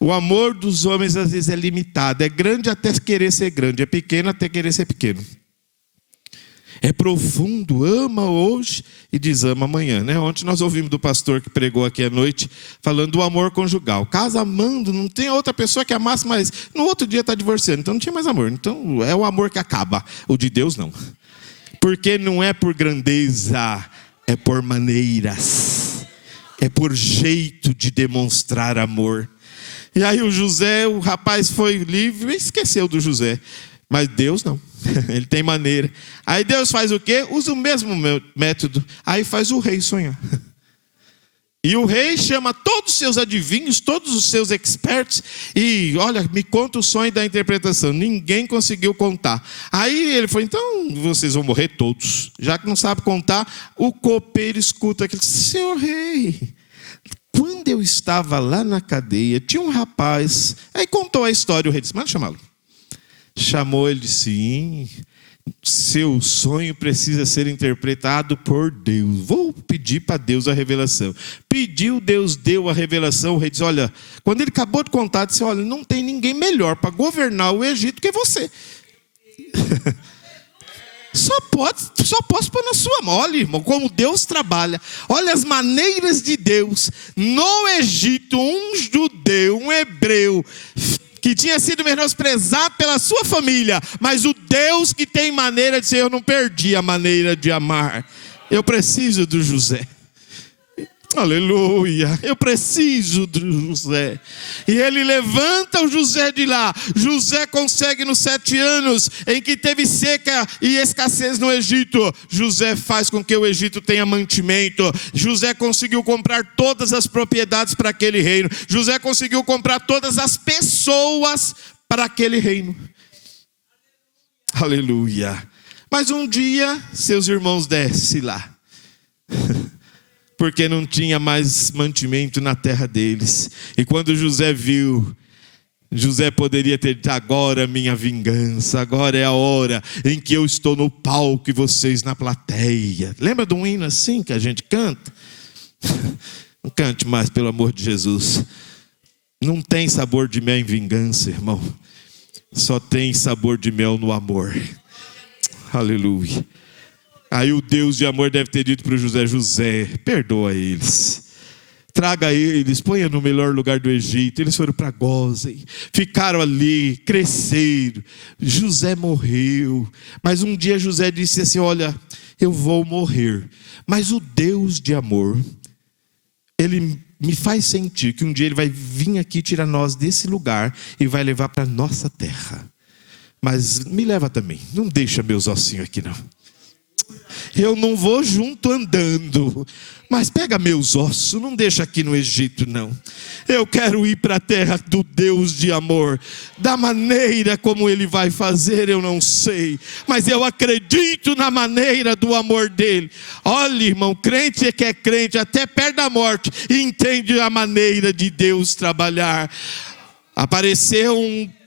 O amor dos homens às vezes é limitado. É grande até querer ser grande. É pequeno até querer ser pequeno. É profundo, ama hoje e desama amanhã, né? Ontem nós ouvimos do pastor que pregou aqui à noite, falando do amor conjugal. Casa amando, não tem outra pessoa que amasse mais. No outro dia está divorciando, então não tinha mais amor. Então é o amor que acaba, o de Deus não. Porque não é por grandeza, é por maneiras. É por jeito de demonstrar amor. E aí o rapaz foi livre e esqueceu do José. Mas Deus não, ele tem maneira. Aí Deus faz o quê? Usa o mesmo método. Aí faz o rei sonhar. E o rei chama todos os seus adivinhos, todos os seus experts. E olha, me conta o sonho da interpretação. Ninguém conseguiu contar. Aí ele falou: então vocês vão morrer todos. Já que não sabe contar, o copeiro escuta aquele: senhor rei, quando eu estava lá na cadeia, tinha um rapaz. Aí contou a história, o rei disse: manda chamá-lo. Chamou ele e disse: sim, seu sonho precisa ser interpretado por Deus. Vou pedir para Deus a revelação. Pediu, Deus deu a revelação. O rei disse: olha, quando ele acabou de contar, disse: olha, não tem ninguém melhor para governar o Egito que você. Só posso pôr na sua mão. Olha, irmão, como Deus trabalha. Olha as maneiras de Deus. No Egito, um judeu, um hebreu, que tinha sido menosprezado pela sua família, mas o Deus que tem maneira de ser: eu não perdi a maneira de amar. Eu preciso do José. Aleluia, eu preciso do José. E ele levanta o José de lá. José consegue nos 7 anos em que teve seca e escassez no Egito, José faz com que o Egito tenha mantimento. José conseguiu comprar todas as propriedades para aquele reino. José conseguiu comprar todas as pessoas para aquele reino. Aleluia. Mas um dia seus irmãos descem lá, porque não tinha mais mantimento na terra deles. E quando José viu, José poderia ter dito: agora é minha vingança, agora é a hora em que eu estou no palco e vocês na plateia. Lembra de um hino assim que a gente canta? Não cante mais, pelo amor de Jesus. Não tem sabor de mel em vingança, irmão. Só tem sabor de mel no amor. Aleluia. Aí o Deus de amor deve ter dito para o José: José, perdoa eles, traga eles, ponha no melhor lugar do Egito. Eles foram para Gósen, ficaram ali, cresceram. José morreu, mas um dia José disse assim: olha, eu vou morrer, mas o Deus de amor, ele me faz sentir que um dia ele vai vir aqui tirar nós desse lugar e vai levar para nossa terra. Mas me leva também, não deixa meus ossinhos aqui não. Eu não vou junto andando, mas pega meus ossos, não deixa aqui no Egito não. Eu quero ir para a terra do Deus de amor. Da maneira como Ele vai fazer eu não sei, mas eu acredito na maneira do amor dEle. Olha, irmão, crente é que é crente até perto da morte e entende a maneira de Deus trabalhar. Apareceu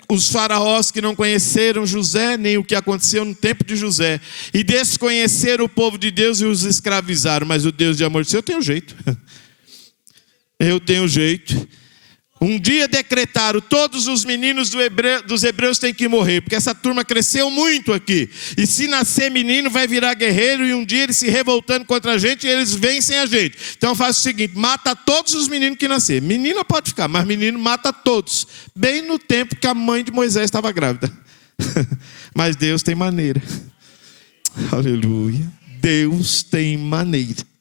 os faraós que não conheceram José, nem o que aconteceu no tempo de José, e desconheceram o povo de Deus e os escravizaram. Mas o Deus de amor disse: eu tenho jeito. Eu tenho jeito. Um dia decretaram: todos os meninos dos hebreus têm que morrer, porque essa turma cresceu muito aqui. E se nascer menino vai virar guerreiro, e um dia eles se revoltando contra a gente, eles vencem a gente. Então faz o seguinte: mata todos os meninos que nascer. Menina pode ficar, mas menino mata todos. Bem no tempo que a mãe de Moisés estava grávida. Mas Deus tem maneira. Aleluia. Deus tem maneira.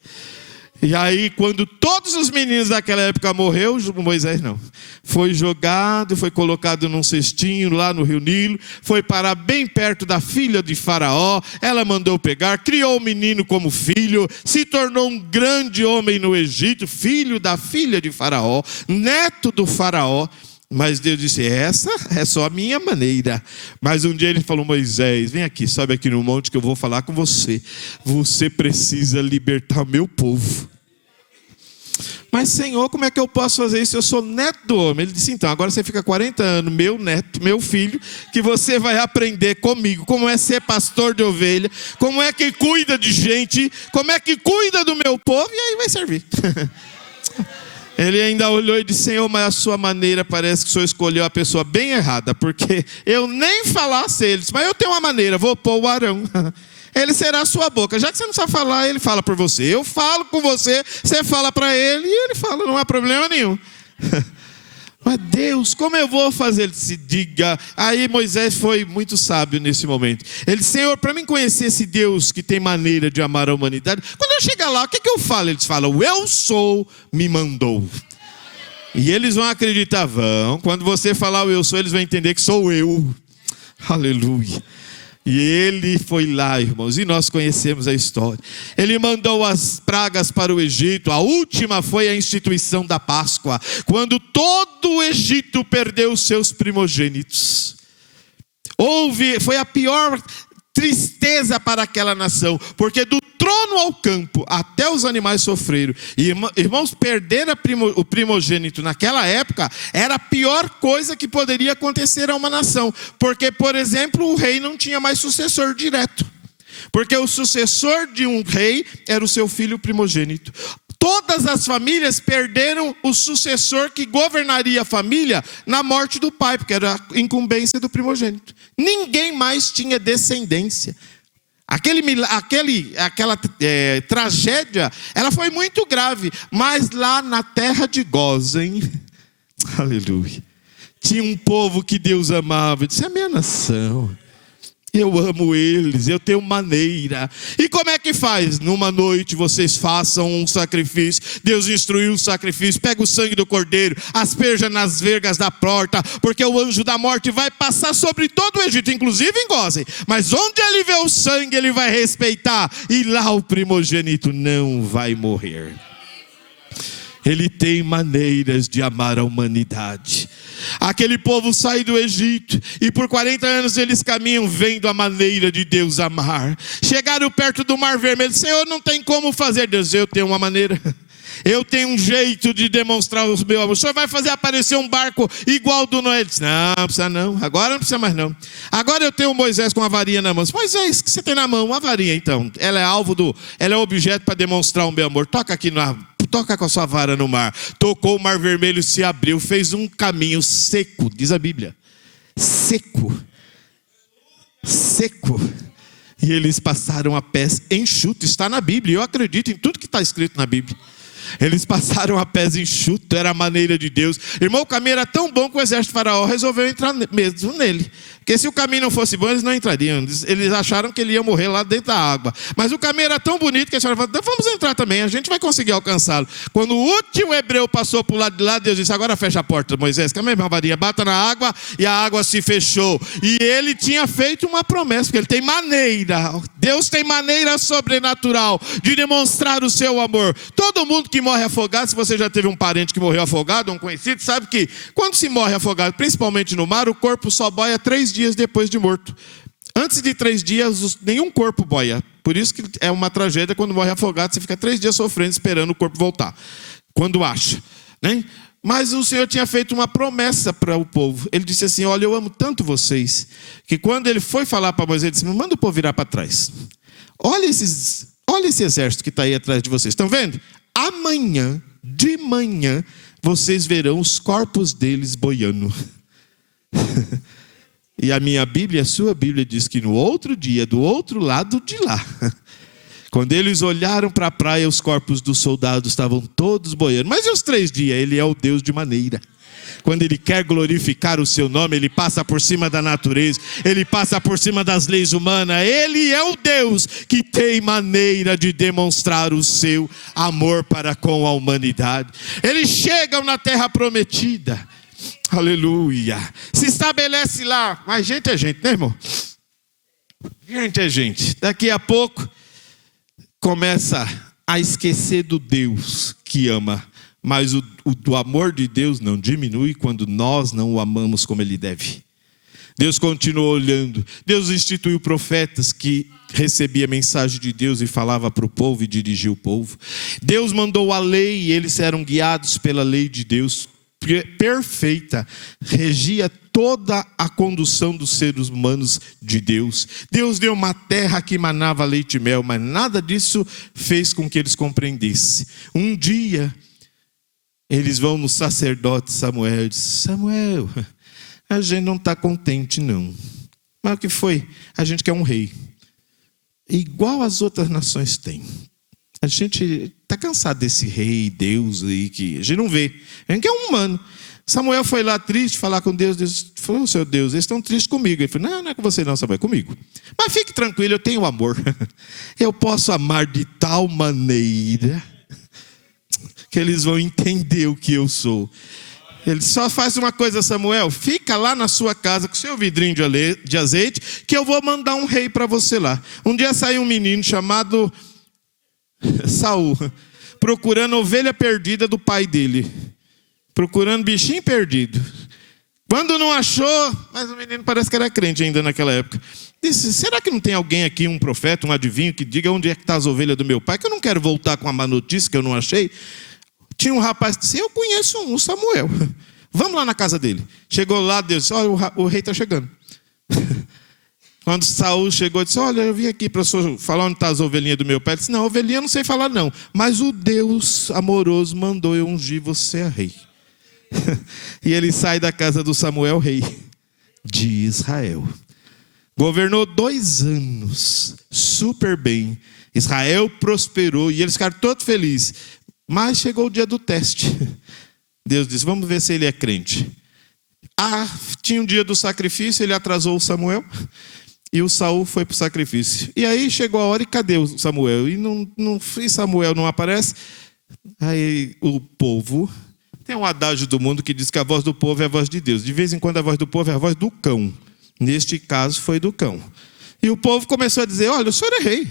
E aí, quando todos os meninos daquela época morreram, Moisés não. Foi jogado, foi colocado num cestinho lá no rio Nilo, foi parar bem perto da filha de Faraó, ela mandou pegar, criou o menino como filho, se tornou um grande homem no Egito, filho da filha de Faraó, neto do Faraó. Mas Deus disse: essa é só a minha maneira. Mas um dia Ele falou: Moisés, vem aqui, sobe aqui no monte que eu vou falar com você. Você precisa libertar o meu povo. Mas Senhor, como é que eu posso fazer isso? Eu sou neto do homem. Ele disse: então, agora você fica 40 anos, meu neto, meu filho, que você vai aprender comigo como é ser pastor de ovelha, como é que cuida de gente, como é que cuida do meu povo, e aí vai servir. Ele ainda olhou e disse: Senhor, mas a sua maneira parece que o Senhor escolheu a pessoa bem errada, porque eu nem falasse eles, mas eu tenho uma maneira, vou pôr o Arão. Ele será a sua boca. Já que você não sabe falar, ele fala por você. Eu falo com você, você fala para ele e ele fala, não há problema nenhum. Mas Deus, como eu vou fazer? Ele disse: diga. Aí Moisés foi muito sábio nesse momento. Ele disse: Senhor, para mim conhecer esse Deus que tem maneira de amar a humanidade, quando eu chegar lá, o que eu falo? Eles falam: o eu sou me mandou. E eles vão acreditar, vão. Quando você falar o eu sou, eles vão entender que sou eu. Aleluia. E ele foi lá, irmãos, e nós conhecemos a história. Ele mandou as pragas para o Egito. A última foi a instituição da Páscoa, quando todo o Egito perdeu os seus primogênitos. Foi a pior tristeza para aquela nação, porque do trono ao campo, até os animais sofreram. E, irmãos, perder o primogênito naquela época era a pior coisa que poderia acontecer a uma nação. Porque, por exemplo, o rei não tinha mais sucessor direto. Porque o sucessor de um rei era o seu filho primogênito. Todas as famílias perderam o sucessor que governaria a família na morte do pai, porque era a incumbência do primogênito. Ninguém mais tinha descendência. Aquela tragédia, ela foi muito grave, mas lá na terra de Gósen, aleluia, tinha um povo que Deus amava. Ele disse: é a minha nação, eu amo eles, eu tenho maneira. E como é que faz? Numa noite vocês façam um sacrifício. Deus instruiu o sacrifício: pega o sangue do cordeiro, asperja nas vergas da porta, porque o anjo da morte vai passar sobre todo o Egito, inclusive em Gósen. Mas onde ele vê o sangue, ele vai respeitar, e lá o primogênito não vai morrer. Ele tem maneiras de amar a humanidade. Aquele povo sai do Egito e por 40 anos eles caminham vendo a maneira de Deus amar. Chegaram perto do Mar Vermelho: Senhor, não tem como fazer. Deus: eu tenho uma maneira. Eu tenho um jeito de demonstrar o meu amor. O Senhor vai fazer aparecer um barco igual do Noé? Ele disse: não precisa não, agora não precisa mais não. Agora eu tenho Moisés com a varinha na mão. Moisés, o que você tem na mão? Uma varinha então. Ela é objeto para demonstrar o meu amor. Toca com a sua vara no mar. Tocou, o Mar Vermelho se abriu, fez um caminho seco, diz a Bíblia. Seco. E eles passaram a pés enxutos. Está na Bíblia, eu acredito em tudo que está escrito na Bíblia. Eles passaram a pés enxuto, era a maneira de Deus. Irmão, o caminho era tão bom que o exército de Faraó resolveu entrar mesmo nele. Porque se o caminho não fosse bom, eles não entrariam. Eles acharam que ele ia morrer lá dentro da água. Mas o caminho era tão bonito que eles falaram, então vamos entrar também, a gente vai conseguir alcançá-lo. Quando o último hebreu passou para o lado de lá, Deus disse, agora fecha a porta, Moisés, com a mesma varinha, bata na água, e a água se fechou. E ele tinha feito uma promessa, porque ele tem maneira, Deus tem maneira sobrenatural de demonstrar o seu amor. Todo mundo que morre afogado, se você já teve um parente que morreu afogado, um conhecido, sabe que quando se morre afogado, principalmente no mar, o corpo só boia 3 dias depois de morto. Antes de 3 dias, nenhum corpo boia. Por isso que é uma tragédia quando morre afogado, você fica 3 dias sofrendo, esperando o corpo voltar. Quando acha, né? Mas o Senhor tinha feito uma promessa para o povo. Ele disse assim, olha, eu amo tanto vocês, que quando ele foi falar para Moisés, ele disse, manda o povo virar para trás. Olha esse exército que está aí atrás de vocês. Estão vendo? Amanhã, de manhã, vocês verão os corpos deles boiando. E a minha Bíblia, a sua Bíblia diz que no outro dia, do outro lado de lá, quando eles olharam para a praia, os corpos dos soldados estavam todos boiando. Mas e os 3 dias? Ele é o Deus de maneira. Quando ele quer glorificar o seu nome, ele passa por cima da natureza, ele passa por cima das leis humanas. Ele é o Deus que tem maneira de demonstrar o seu amor para com a humanidade. Eles chegam na terra prometida. Aleluia. Se estabelece lá. Mas gente é gente, né, irmão? Gente é gente. Daqui a pouco começa a esquecer do Deus que ama. Mas o amor de Deus não diminui quando nós não o amamos como ele deve. Deus continuou olhando. Deus instituiu profetas que recebia a mensagem de Deus e falava para o povo e dirigia o povo. Deus mandou a lei e eles eram guiados pela lei de Deus perfeita, regia toda a condução dos seres humanos de Deus. Deus deu uma terra que manava leite e mel, mas nada disso fez com que eles compreendessem. Um dia, eles vão no sacerdote Samuel e dizem, Samuel, a gente não está contente não. Mas o que foi? A gente quer um rei, igual as outras nações têm. A gente está cansado desse rei, Deus aí, que a gente não vê. A gente quer um humano. Samuel foi lá triste falar com Deus. Deus falou, seu Deus, eles estão tristes comigo. Ele falou, não é com você não, Samuel, é comigo. Mas fique tranquilo, eu tenho amor. Eu posso amar de tal maneira que eles vão entender o que eu sou. Ele só faz uma coisa, Samuel, fica lá na sua casa com seu vidrinho de azeite, que eu vou mandar um rei para você lá. Um dia saiu um menino chamado Saul, procurando ovelha perdida do pai dele, procurando bichinho perdido. Quando não achou, mas o menino parece que era crente ainda naquela época, disse, será que não tem alguém aqui, um profeta, um adivinho, que diga onde é que está as ovelhas do meu pai, que eu não quero voltar com a má notícia que eu não achei. Tinha um rapaz que disse, eu conheço um Samuel, vamos lá na casa dele. Chegou lá, Deus disse, olha, o rei está chegando. Quando Saul chegou, disse, olha, eu vim aqui para falar onde está as ovelhinhas do meu pai. Ele disse, não, ovelhinha eu não sei falar não, mas o Deus amoroso mandou eu ungir você a rei. E ele sai da casa do Samuel, rei de Israel. Governou 2 anos, super bem. Israel prosperou e eles ficaram todos felizes. Mas chegou o dia do teste. Deus disse, vamos ver se ele é crente. Tinha um dia do sacrifício, ele atrasou o Samuel. E o Saul foi para o sacrifício. E aí chegou a hora e cadê o Samuel? E Samuel não aparece. Aí o povo... Tem um adágio do mundo que diz que a voz do povo é a voz de Deus. De vez em quando a voz do povo é a voz do cão. Neste caso foi do cão. E o povo começou a dizer, olha, o senhor é rei.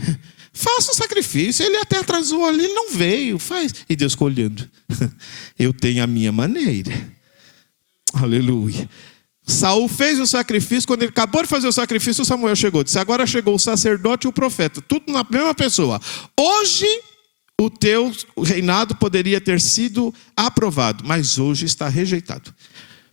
Faça o sacrifício. Ele até atrasou ali, ele não veio. Faz. E Deus ficou olhando. Eu tenho a minha maneira. Aleluia. Saul fez o sacrifício, quando ele acabou de fazer o sacrifício, Samuel chegou. Disse, agora chegou o sacerdote e o profeta, tudo na mesma pessoa. Hoje o teu reinado poderia ter sido aprovado, mas hoje está rejeitado.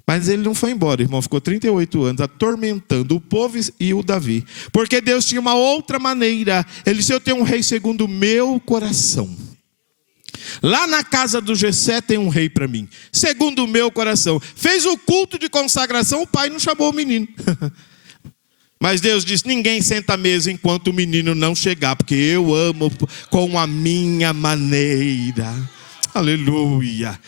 Mas ele não foi embora, irmão, ficou 38 anos atormentando o povo e o Davi. Porque Deus tinha uma outra maneira. Ele disse, eu tenho um rei segundo o meu coração. Lá na casa do Jessé tem um rei para mim, segundo o meu coração. Fez o culto de consagração, o pai não chamou o menino. Mas Deus disse, ninguém senta à mesa enquanto o menino não chegar, porque eu amo com a minha maneira. Aleluia.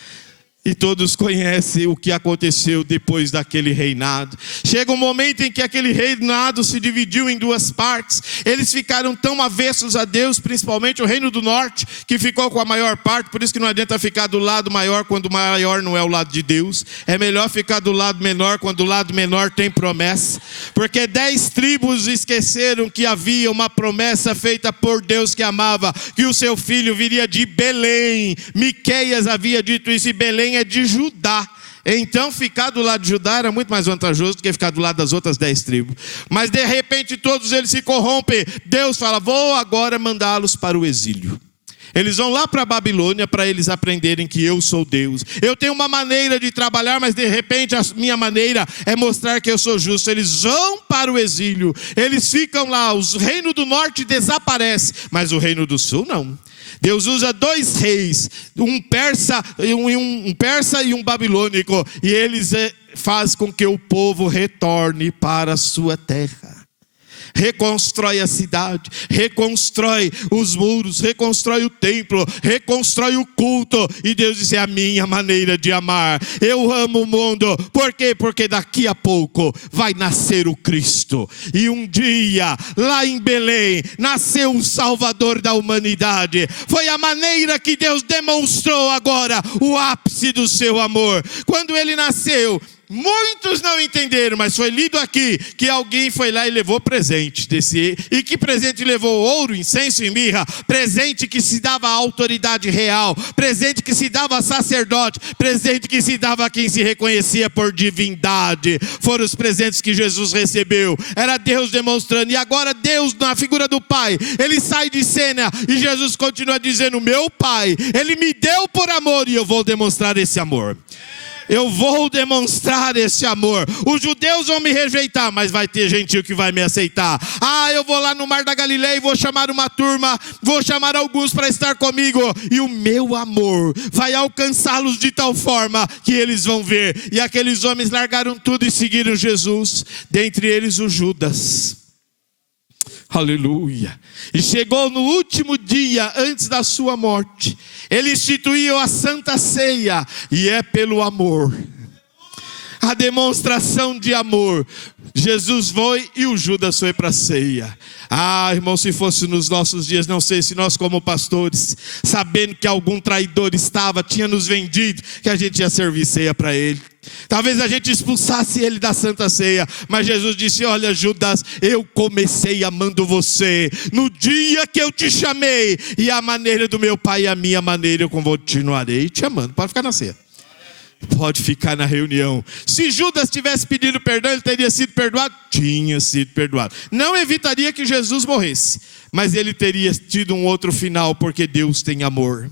E todos conhecem o que aconteceu depois daquele reinado. Chega um momento em que aquele reinado se dividiu em duas partes. Eles ficaram tão avessos a Deus, principalmente o reino do norte, que ficou com a maior parte. Por isso que não adianta ficar do lado maior quando o maior não é o lado de Deus. É melhor ficar do lado menor quando o lado menor tem promessa. Porque 10 tribos esqueceram que havia uma promessa feita por Deus que amava, que o seu filho viria de Belém. Miqueias havia dito isso, e Belém é de Judá. Então ficar do lado de Judá era muito mais vantajoso do que ficar do lado das outras 10 tribos. Mas de repente todos eles se corrompem. Deus fala: vou agora mandá-los para o exílio. Eles vão lá para a Babilônia para eles aprenderem que eu sou Deus. Eu tenho uma maneira de trabalhar, mas de repente a minha maneira é mostrar que eu sou justo. Eles vão para o exílio. Eles ficam lá. O reino do norte desaparece, mas o reino do sul não. Deus usa 2 reis, um persa e um babilônico, e eles fazem com que o povo retorne para a sua terra. Reconstrói a cidade, reconstrói os muros, reconstrói o templo, reconstrói o culto. E Deus disse: é a minha maneira de amar. Eu amo o mundo. Por quê? Porque daqui a pouco vai nascer o Cristo. E um dia, lá em Belém, nasceu o Salvador da humanidade. Foi a maneira que Deus demonstrou agora o ápice do seu amor. Quando ele nasceu, muitos não entenderam, mas foi lido aqui que alguém foi lá e levou presente desse. E que presente levou? Ouro, incenso e mirra. Presente que se dava à autoridade real. Presente que se dava a sacerdote. Presente que se dava a quem se reconhecia por divindade. Foram os presentes que Jesus recebeu. Era Deus demonstrando. E agora Deus, na figura do Pai, ele sai de cena e Jesus continua dizendo: meu Pai, ele me deu por amor e eu vou demonstrar esse amor. Eu vou demonstrar esse amor. Os judeus vão me rejeitar, mas vai ter gentil que vai me aceitar. Eu vou lá no Mar da Galileia e vou chamar uma turma, vou chamar alguns para estar comigo, e o meu amor vai alcançá-los de tal forma que eles vão ver. E aqueles homens largaram tudo e seguiram Jesus, dentre eles o Judas. Aleluia. E chegou no último dia antes da sua morte, ele instituiu a Santa Ceia, e é pelo amor, a demonstração de amor. Jesus foi e o Judas foi para a ceia. Irmão, se fosse nos nossos dias, não sei se nós como pastores, sabendo que algum traidor tinha nos vendido, que a gente ia servir ceia para ele. Talvez a gente expulsasse ele da Santa Ceia, mas Jesus disse: olha, Judas, eu comecei amando você no dia que eu te chamei, e a maneira do meu Pai e a minha maneira eu continuarei te amando. Pode ficar na ceia, pode ficar na reunião. Se Judas tivesse pedido perdão, ele teria sido perdoado? Tinha sido perdoado. Não evitaria que Jesus morresse, mas ele teria tido um outro final, porque Deus tem amor.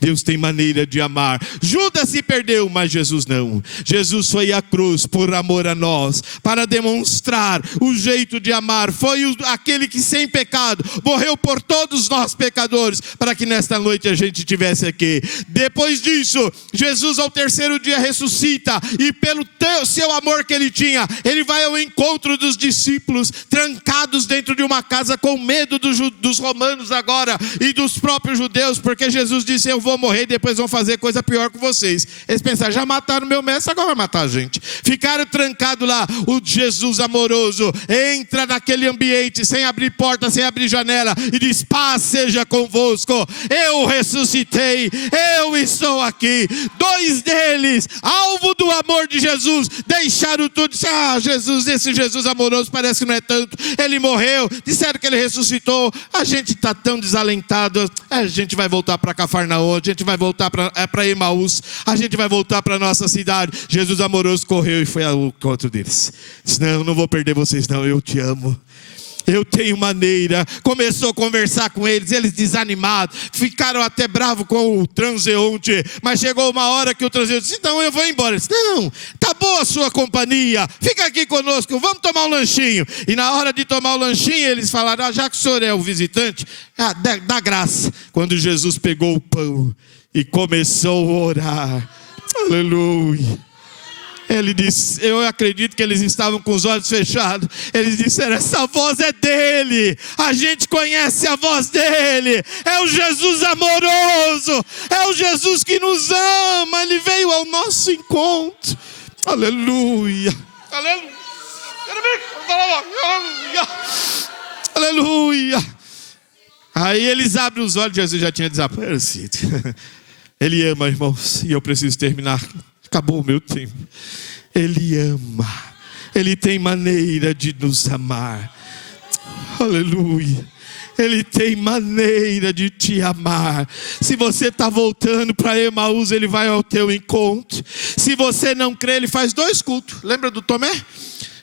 Deus tem maneira de amar. Judas se perdeu, mas Jesus não. Jesus foi à cruz por amor a nós, para demonstrar o jeito de amar. Foi aquele que sem pecado morreu por todos nós pecadores, para que nesta noite a gente estivesse aqui. Depois disso, Jesus ao 3º dia ressuscita, e pelo seu amor que ele tinha, ele vai ao encontro dos discípulos, trancados dentro de uma casa, com medo dos romanos agora, e dos próprios judeus, porque Jesus disse: eu vou morrer, depois vão fazer coisa pior com vocês. Eles pensaram: já mataram meu mestre, agora vai matar a gente. Ficaram trancados lá. O Jesus amoroso entra naquele ambiente, sem abrir porta, sem abrir janela, e diz: paz seja convosco, eu ressuscitei, eu estou aqui. 2 deles, alvo do amor de Jesus, deixaram tudo. Disseram: Jesus, esse Jesus amoroso parece que não é tanto. Ele morreu, disseram que ele ressuscitou, a gente está tão desalentado, a gente vai voltar para Cafarnaum, a gente vai voltar para Emaús, a gente vai voltar para a nossa cidade. Jesus amoroso correu e foi ao encontro deles. Disse: não vou perder vocês não, eu te amo. Eu tenho maneira. Começou a conversar com eles desanimados, ficaram até bravos com o transeunte, mas chegou uma hora que o transeunte disse: então eu vou embora. Ele disse: não, tá boa a sua companhia, fica aqui conosco, vamos tomar um lanchinho. E na hora de tomar o lanchinho, eles falaram: já que o senhor é o visitante, dá graça. Quando Jesus pegou o pão e começou a orar, aleluia, Ele disse, eu acredito que eles estavam com os olhos fechados. Eles disseram, essa voz é dele. A gente conhece a voz dele. É o Jesus amoroso. É o Jesus que nos ama. Ele veio ao nosso encontro. Aleluia. Aleluia. Aleluia. Aleluia. Aí eles abrem os olhos, Jesus já tinha desaparecido. Ele ama, irmãos, e eu preciso terminar. Acabou o meu tempo. Ele ama. Ele tem maneira de nos amar. Aleluia. Ele tem maneira de te amar. Se você está voltando para Emaús, ele vai ao teu encontro. Se você não crê, ele faz 2 cultos. Lembra do Tomé?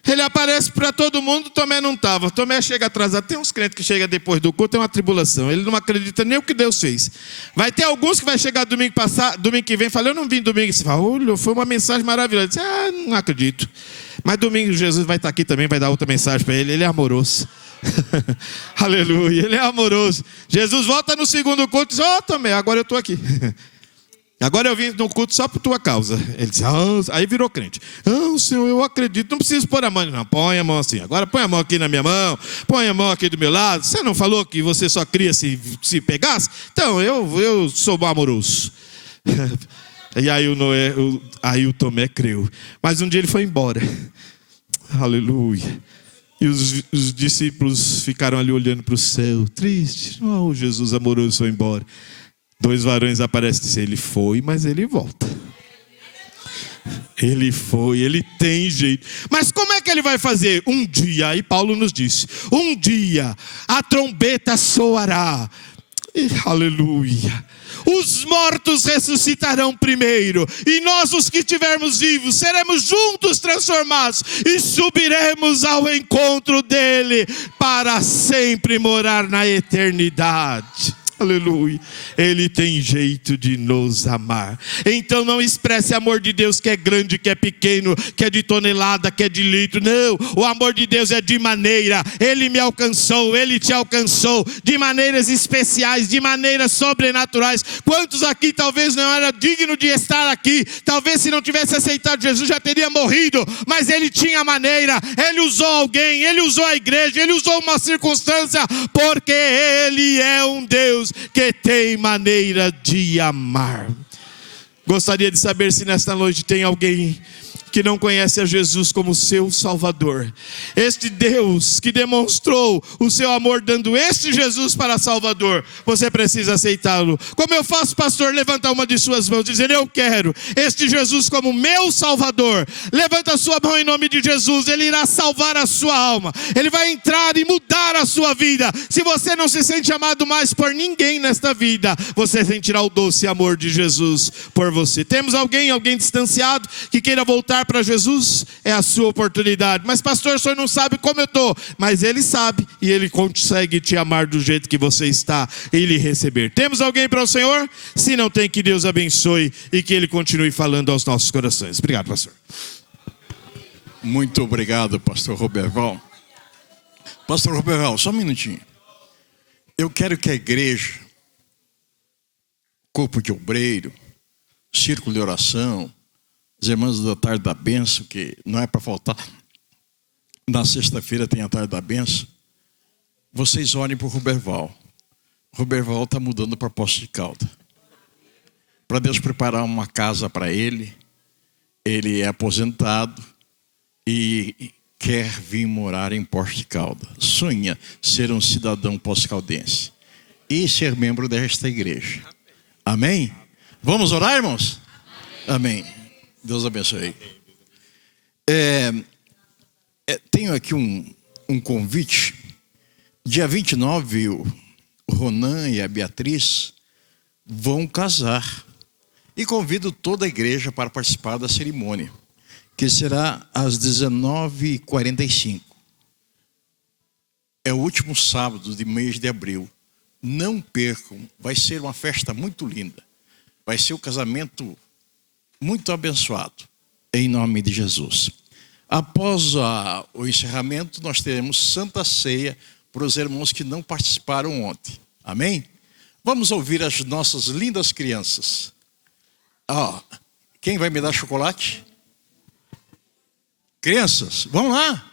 Ele aparece para todo mundo, Tomé não estava. Tomé chega atrasado. Tem uns crentes que chegam depois do culto, é uma tribulação. Ele não acredita nem o que Deus fez. Vai ter alguns que vai chegar domingo que vem e falar, eu não vim domingo. Você fala, olha, foi uma mensagem maravilhosa. Você, não acredito. Mas domingo Jesus vai estar aqui também, vai dar outra mensagem para ele. Ele é amoroso. Aleluia, ele é amoroso. Jesus volta no segundo culto e diz, Tomé, agora eu estou aqui. Agora eu vim no culto só por tua causa. Ele disse, aí virou crente. Senhor, eu acredito, não preciso pôr a mão. Não, põe a mão assim. Agora põe a mão aqui na minha mão. Põe a mão aqui do meu lado. Você não falou que você só cria se pegasse? Então, eu sou amoroso. E aí o Tomé creu. Mas um dia ele foi embora. Aleluia. E os discípulos ficaram ali olhando para o céu, tristes. Jesus amoroso foi embora. 2 varões aparecem e dizem, ele foi, mas ele volta. Ele foi, ele tem jeito. Mas como é que ele vai fazer? Um dia, aí Paulo nos disse, um dia a trombeta soará. E, aleluia. Os mortos ressuscitarão primeiro, e nós, os que estivermos vivos, seremos juntos transformados e subiremos ao encontro dele para sempre morar na eternidade. Aleluia. Ele tem jeito de nos amar. Então não expresse amor de Deus que é grande, que é pequeno, que é de tonelada, que é de litro. Não, o amor de Deus é de maneira. Ele me alcançou, ele te alcançou de maneiras especiais, de maneiras sobrenaturais. Quantos aqui talvez não era digno de estar aqui? Talvez se não tivesse aceitado Jesus já teria morrido. Mas ele tinha maneira. Ele usou alguém, ele usou a igreja, ele usou uma circunstância, porque ele é um Deus que tem maneira de amar. Gostaria de saber se nesta noite tem alguém que não conhece a Jesus como seu Salvador. Este Deus que demonstrou o seu amor dando este Jesus para Salvador, você precisa aceitá-lo. Como eu faço, pastor? Levanta uma de suas mãos, dizendo, eu quero este Jesus como meu Salvador. Levanta a sua mão em nome de Jesus, ele irá salvar a sua alma. Ele vai entrar e mudar a sua vida. Se você não se sente amado mais por ninguém nesta vida, você sentirá o doce amor de Jesus por você. Temos alguém distanciado que queira voltar para Jesus? É a sua oportunidade. Mas pastor, o senhor não sabe como eu estou. Mas ele sabe e ele consegue te amar do jeito que você está e lhe receber. Temos alguém para o Senhor? Se não tem, que Deus abençoe e que ele continue falando aos nossos corações. Obrigado, pastor. Muito obrigado, pastor Roberval. Pastor Roberval, só um minutinho. Eu quero que a igreja, corpo de obreiro, círculo de oração, os irmãos da tarde da bênção, que não é para faltar, na sexta-feira tem a tarde da bênção, vocês orem por Roberval. Roberval está mudando para Poços de Caldas, para Deus preparar uma casa para ele. Ele é aposentado e quer vir morar em Poços de Caldas. Sonha ser um cidadão pós-caldense e ser membro desta igreja. Amém? Vamos orar, irmãos? Amém. Deus abençoe. Tenho aqui um convite. Dia 29, o Ronan e a Beatriz vão casar. E convido toda a igreja para participar da cerimônia, que será às 19h45. É o último sábado do mês de abril. Não percam, vai ser uma festa muito linda. Vai ser um casamento muito abençoado, em nome de Jesus. Após o encerramento, nós teremos Santa Ceia para os irmãos que não participaram ontem. Amém? Vamos ouvir as nossas lindas crianças. Quem vai me dar chocolate? Crianças, vão lá.